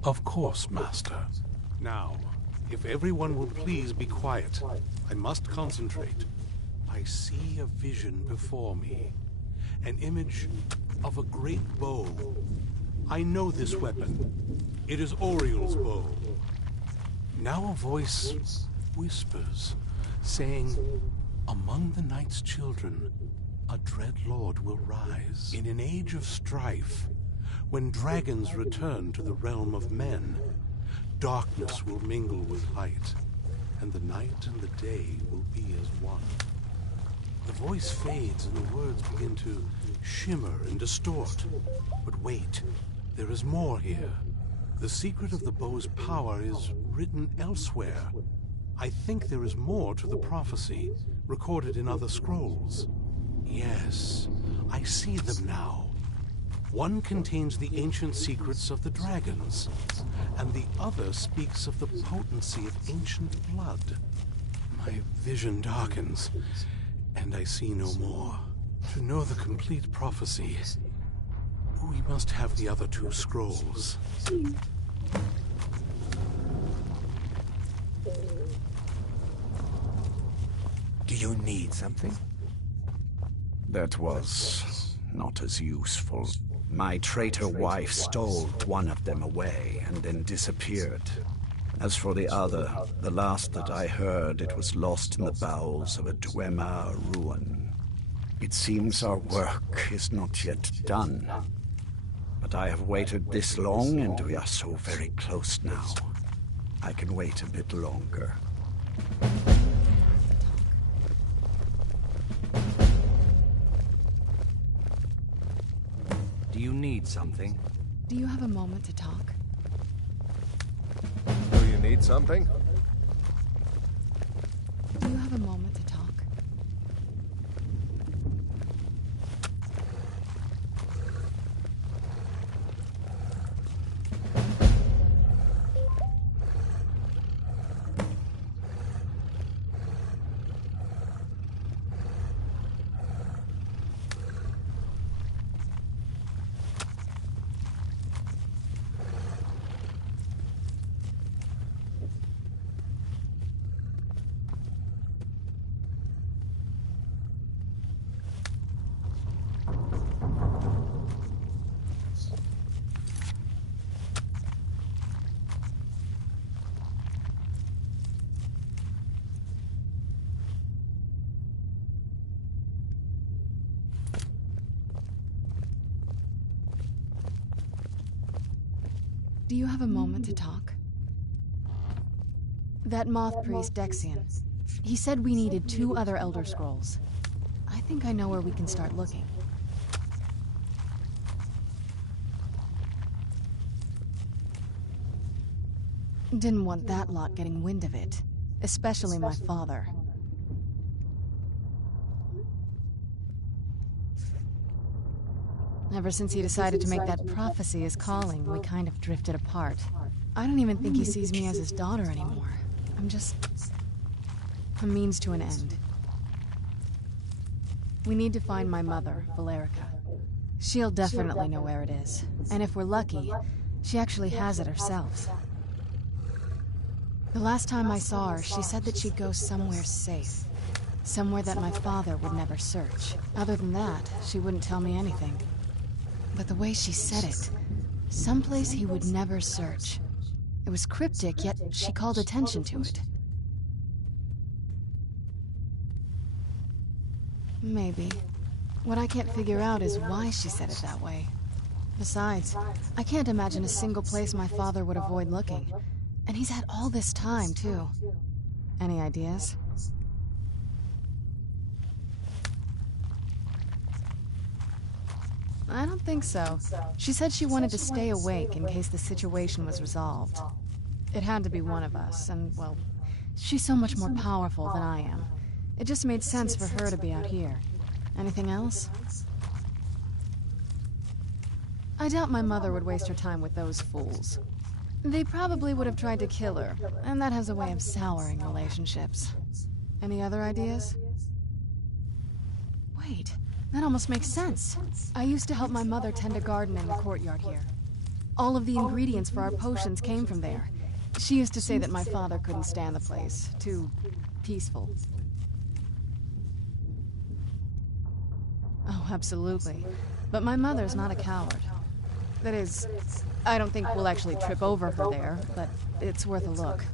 Of course, Master. Now, if everyone will please be quiet, I must concentrate. I see a vision before me. An image of a great bow. I know this weapon. It is Oriel's bow. Now a voice whispers, saying, among the night's children, a dread lord will rise. In an age of strife, when dragons return to the realm of men, darkness will mingle with light, and the night and the day will be as one. The voice fades and the words begin to shimmer and distort. But wait, there is more here. The secret of the bow's power is written elsewhere. I think there is more to the prophecy, recorded in other scrolls. Yes, I see them now. One contains the ancient secrets of the dragons, and the other speaks of the potency of ancient blood. My vision darkens, and I see no more. To know the complete prophecy, we must have the other two scrolls. Do you need something? That was not as useful. My traitor wife stole one of them away and then disappeared. As for the other, the last that I heard, it was lost in the bowels of a Dwemer ruin. It seems our work is not yet done. But I have waited this long, and we are so very close now. I can wait a bit longer. Do you need something? Do you have a moment to talk? Do you need something? Do you have a moment to talk? Do you have a moment to talk? That moth priest, Dexian. He said we needed 2 other Elder Scrolls. I think I know where we can start looking. Didn't want that lot getting wind of it. Especially my father. Ever since he decided to make that prophecy his calling, we kind of drifted apart. I don't even think he sees me as his daughter anymore. I'm just a means to an end. We need to find my mother, Valerica. She'll definitely know where it is. And if we're lucky, she actually has it herself. The last time I saw her, she said that she'd go somewhere safe. Somewhere that my father would never search. Other than that, she wouldn't tell me anything. But the way she said it, someplace he would never search. It was cryptic, yet she called attention to it. Maybe. What I can't figure out is why she said it that way. Besides, I can't imagine a single place my father would avoid looking. And he's had all this time, too. Any ideas? I don't think so. She said she wanted to stay awake in case the situation was resolved. It had to be one of us, and, well, she's so much more powerful than I am. It just made sense for her to be out here. Anything else? I doubt my mother would waste her time with those fools. They probably would have tried to kill her, and that has a way of souring relationships. Any other ideas? Wait, that almost makes sense. I used to help my mother tend a garden in the courtyard here. All of the ingredients for our potions came from there. She used to say that my father couldn't stand the place. Too peaceful. Oh, absolutely. But my mother's not a coward. That is, I don't think we'll actually trip over her there, but it's worth a look.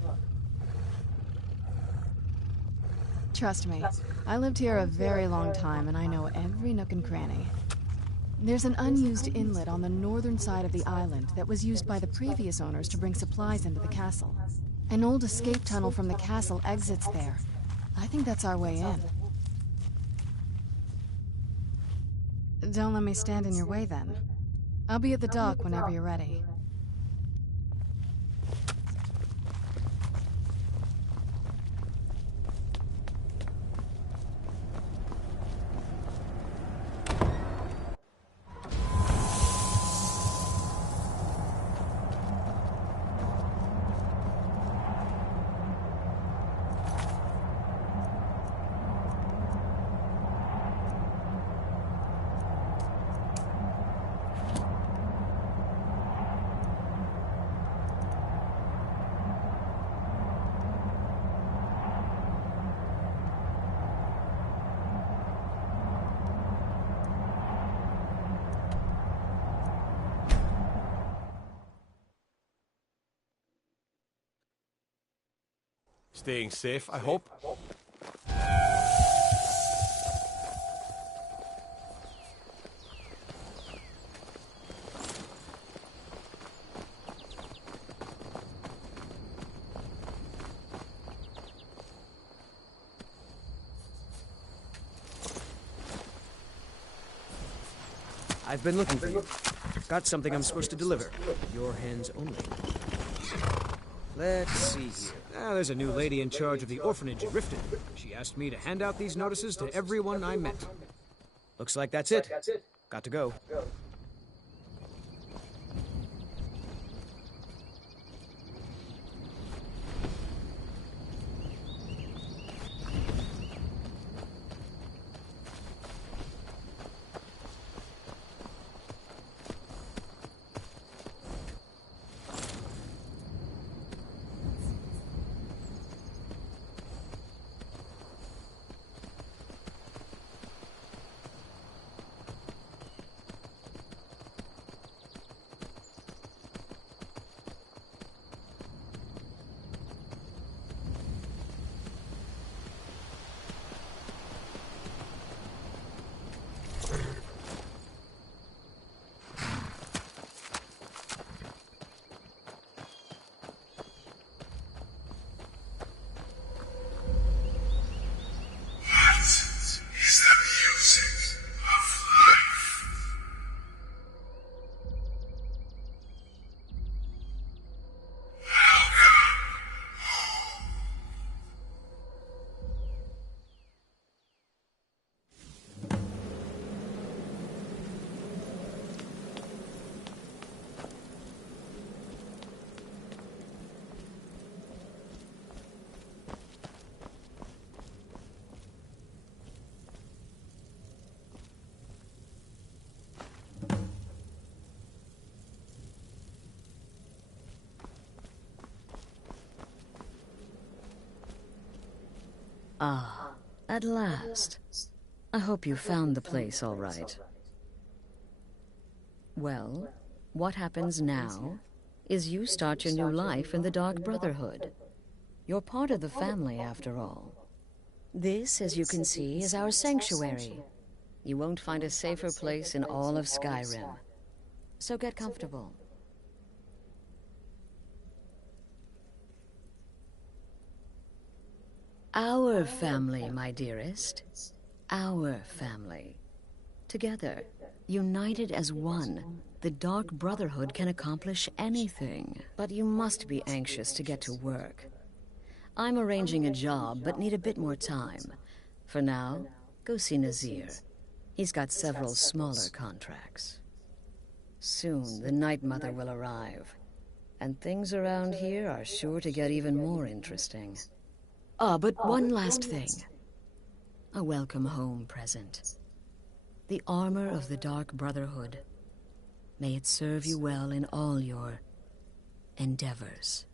Trust me, I lived here a very long time and I know every nook and cranny. There's an unused inlet on the northern side of the island that was used by the previous owners to bring supplies into the castle. An old escape tunnel from the castle exits there. I think that's our way in. Don't let me stand in your way then. I'll be at the dock whenever you're ready. Staying safe, I hope. I've been looking for you. Got something I'm supposed to deliver. Your hands only. Let's see here. Ah, there's a new lady in charge of the orphanage in Riften. She asked me to hand out these notices to everyone I met. Looks like that's it. Got to go. Ah, at last. I hope you found the place all right. Well, what happens now is you start your new life in the Dark Brotherhood. You're part of the family, after all. This, as you can see, is our sanctuary. You won't find a safer place in all of Skyrim. So get comfortable. Our family, my dearest. Our family. Together, united as one, the Dark Brotherhood can accomplish anything. But you must be anxious to get to work. I'm arranging a job, but need a bit more time. For now, go see Nazir. He's got several smaller contracts. Soon, the Night Mother will arrive, and things around here are sure to get even more interesting. Ah, but one last thing. A welcome home present. The armor of the Dark Brotherhood. May it serve you well in all your endeavors.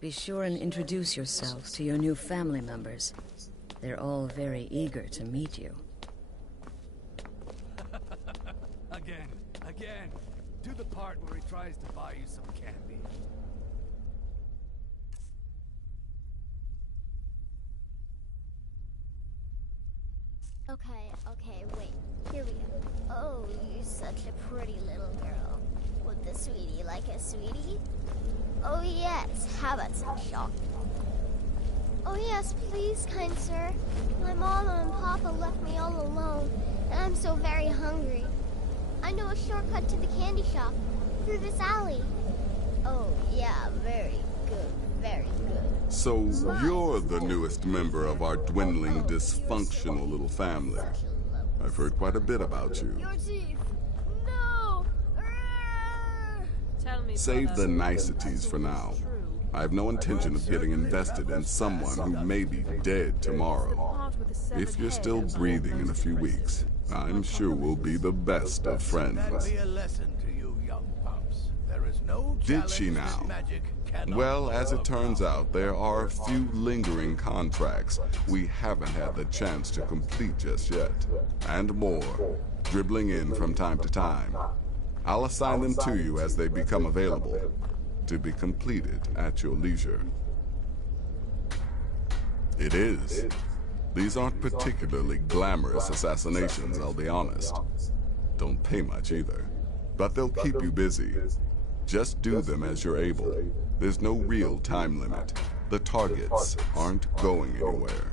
Be sure and introduce yourself to your new family members. They're all very eager to meet you. Again. Do the part where he tries to buy you some candy. Okay, wait. Here we go. Oh, you're such a pretty little girl. Would the sweetie like a sweetie? Oh yes, how about some chocolate? Oh yes, please, kind sir. My mama and papa left me all alone, and I'm so very hungry. I know a shortcut to the candy shop, through this alley. Oh yeah, very good, very good. So you're the newest member of our dwindling, dysfunctional little family. I've heard quite a bit about you. Your teeth! No! Tell me, Save brother. the niceties for now. I have no intention of getting invested in someone who may be dead tomorrow. If you're still breathing in a few weeks, I'm sure we'll be the best of friends. That'd be a lesson to you, young pups. There is no Did she challenge now? that magic cannot Well, as it overcome. turns out, there are a few lingering contracts we haven't had the chance to complete just yet. And more, dribbling in from time to time. I'll assign them to you as they become available, to be completed at your leisure. It is. These aren't particularly glamorous assassinations, I'll be honest. Don't pay much either. But they'll keep you busy. Just do them as you're able. There's no real time limit. The targets aren't going anywhere.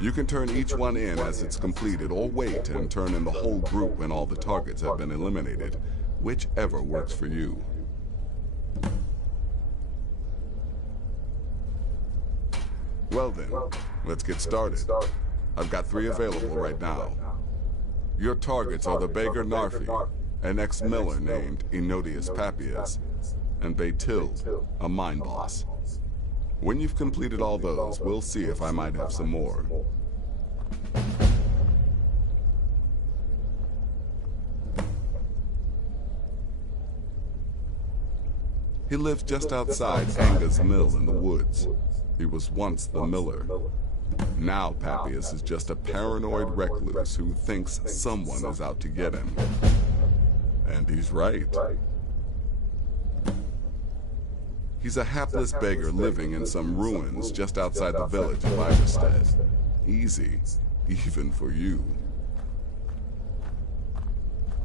You can turn each one in as it's completed, or wait and turn in the whole group when all the targets have been eliminated. Whichever works for you. Well then, let's get started. I've got 3 available right now. Your targets are the Beggar Narfi, an ex-miller named Enodius Papias, and Baytild, a mine boss. When you've completed all those, we'll see if I might have some more. He lives just outside Anga's mill in the woods. He was once the miller. Now Papias is just a paranoid recluse who thinks someone is out to get him. And he's right. He's a hapless beggar living in some ruins just outside the village of Iverstead. Easy, even for you.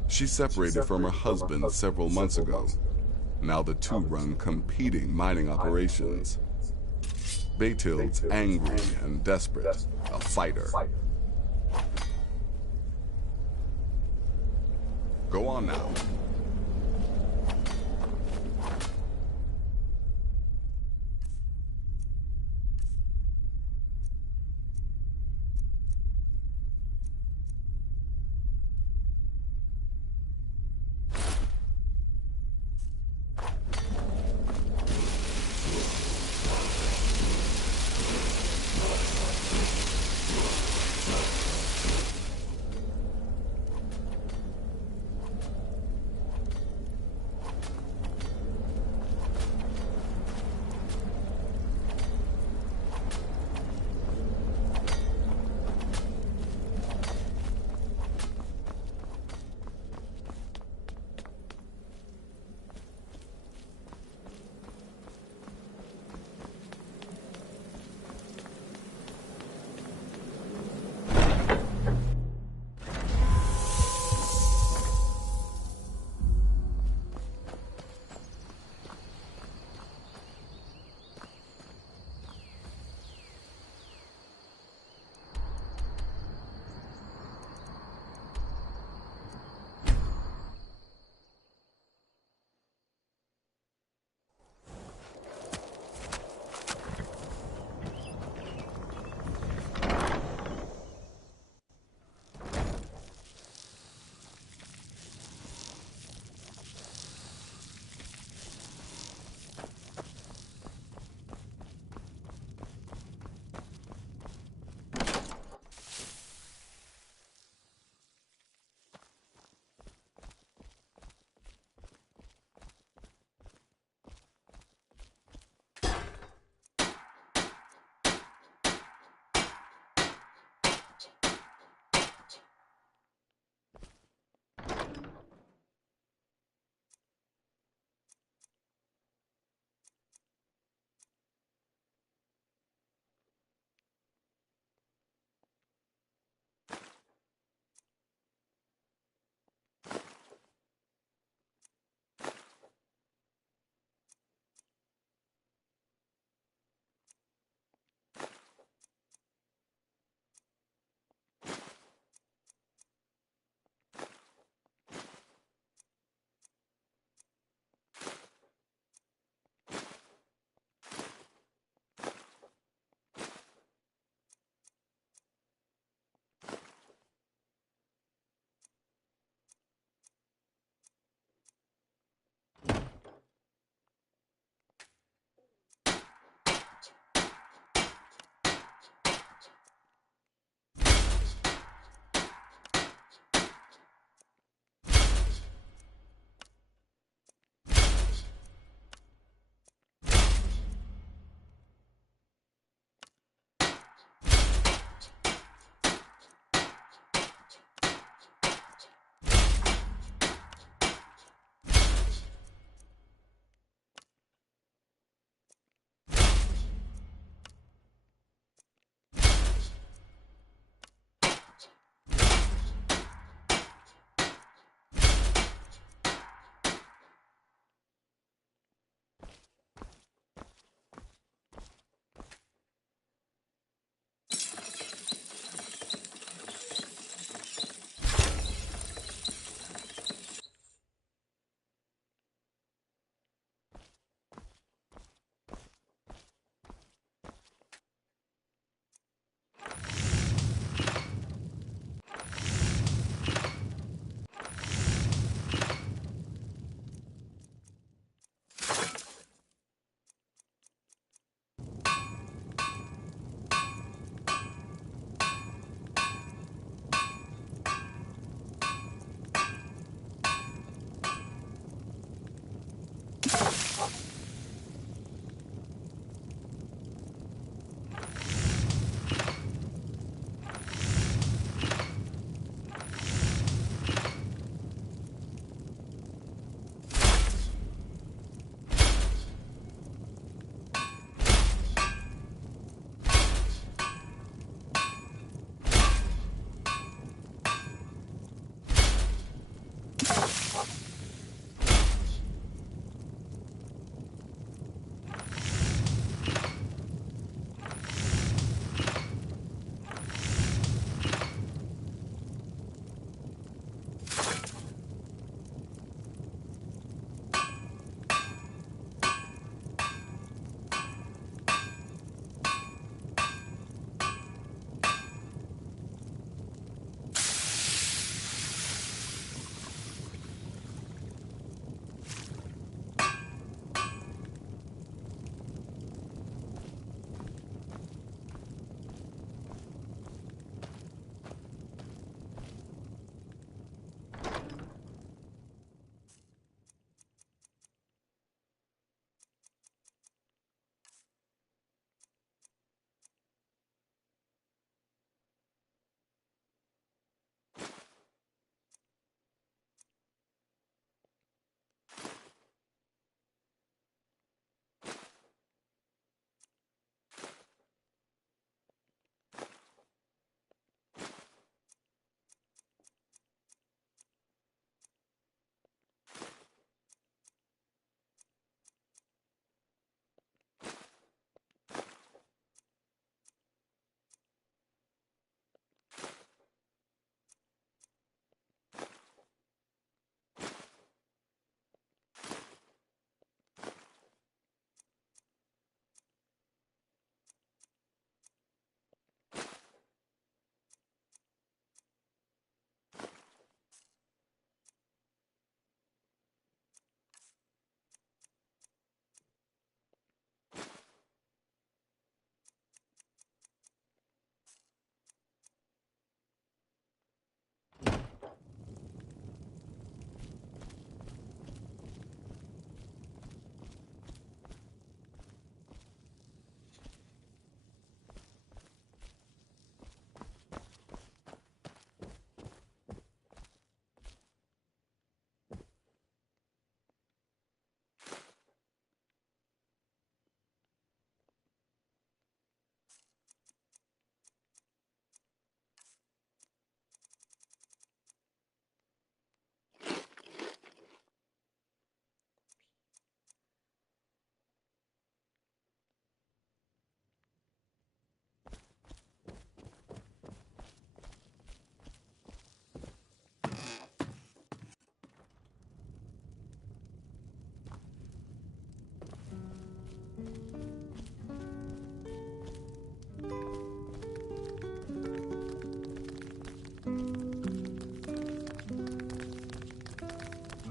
She separated from her husband several months ago. Now the two run competing mining operations. Baytild's angry and desperate, a fighter. Go on now.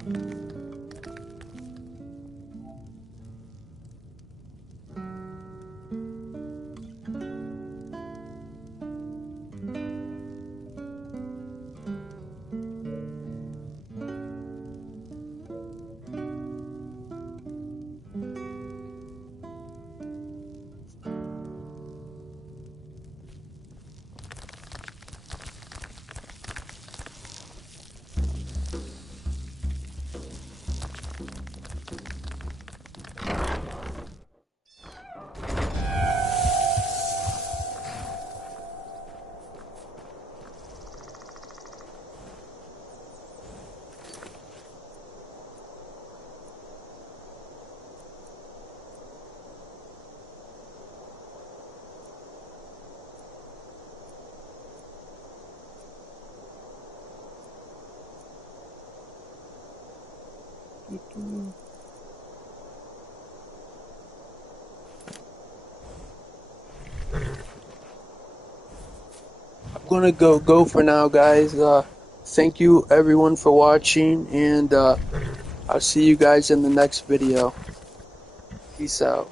I'm gonna go for now, guys. Thank you everyone for watching, and I'll see you guys in the next video. Peace out.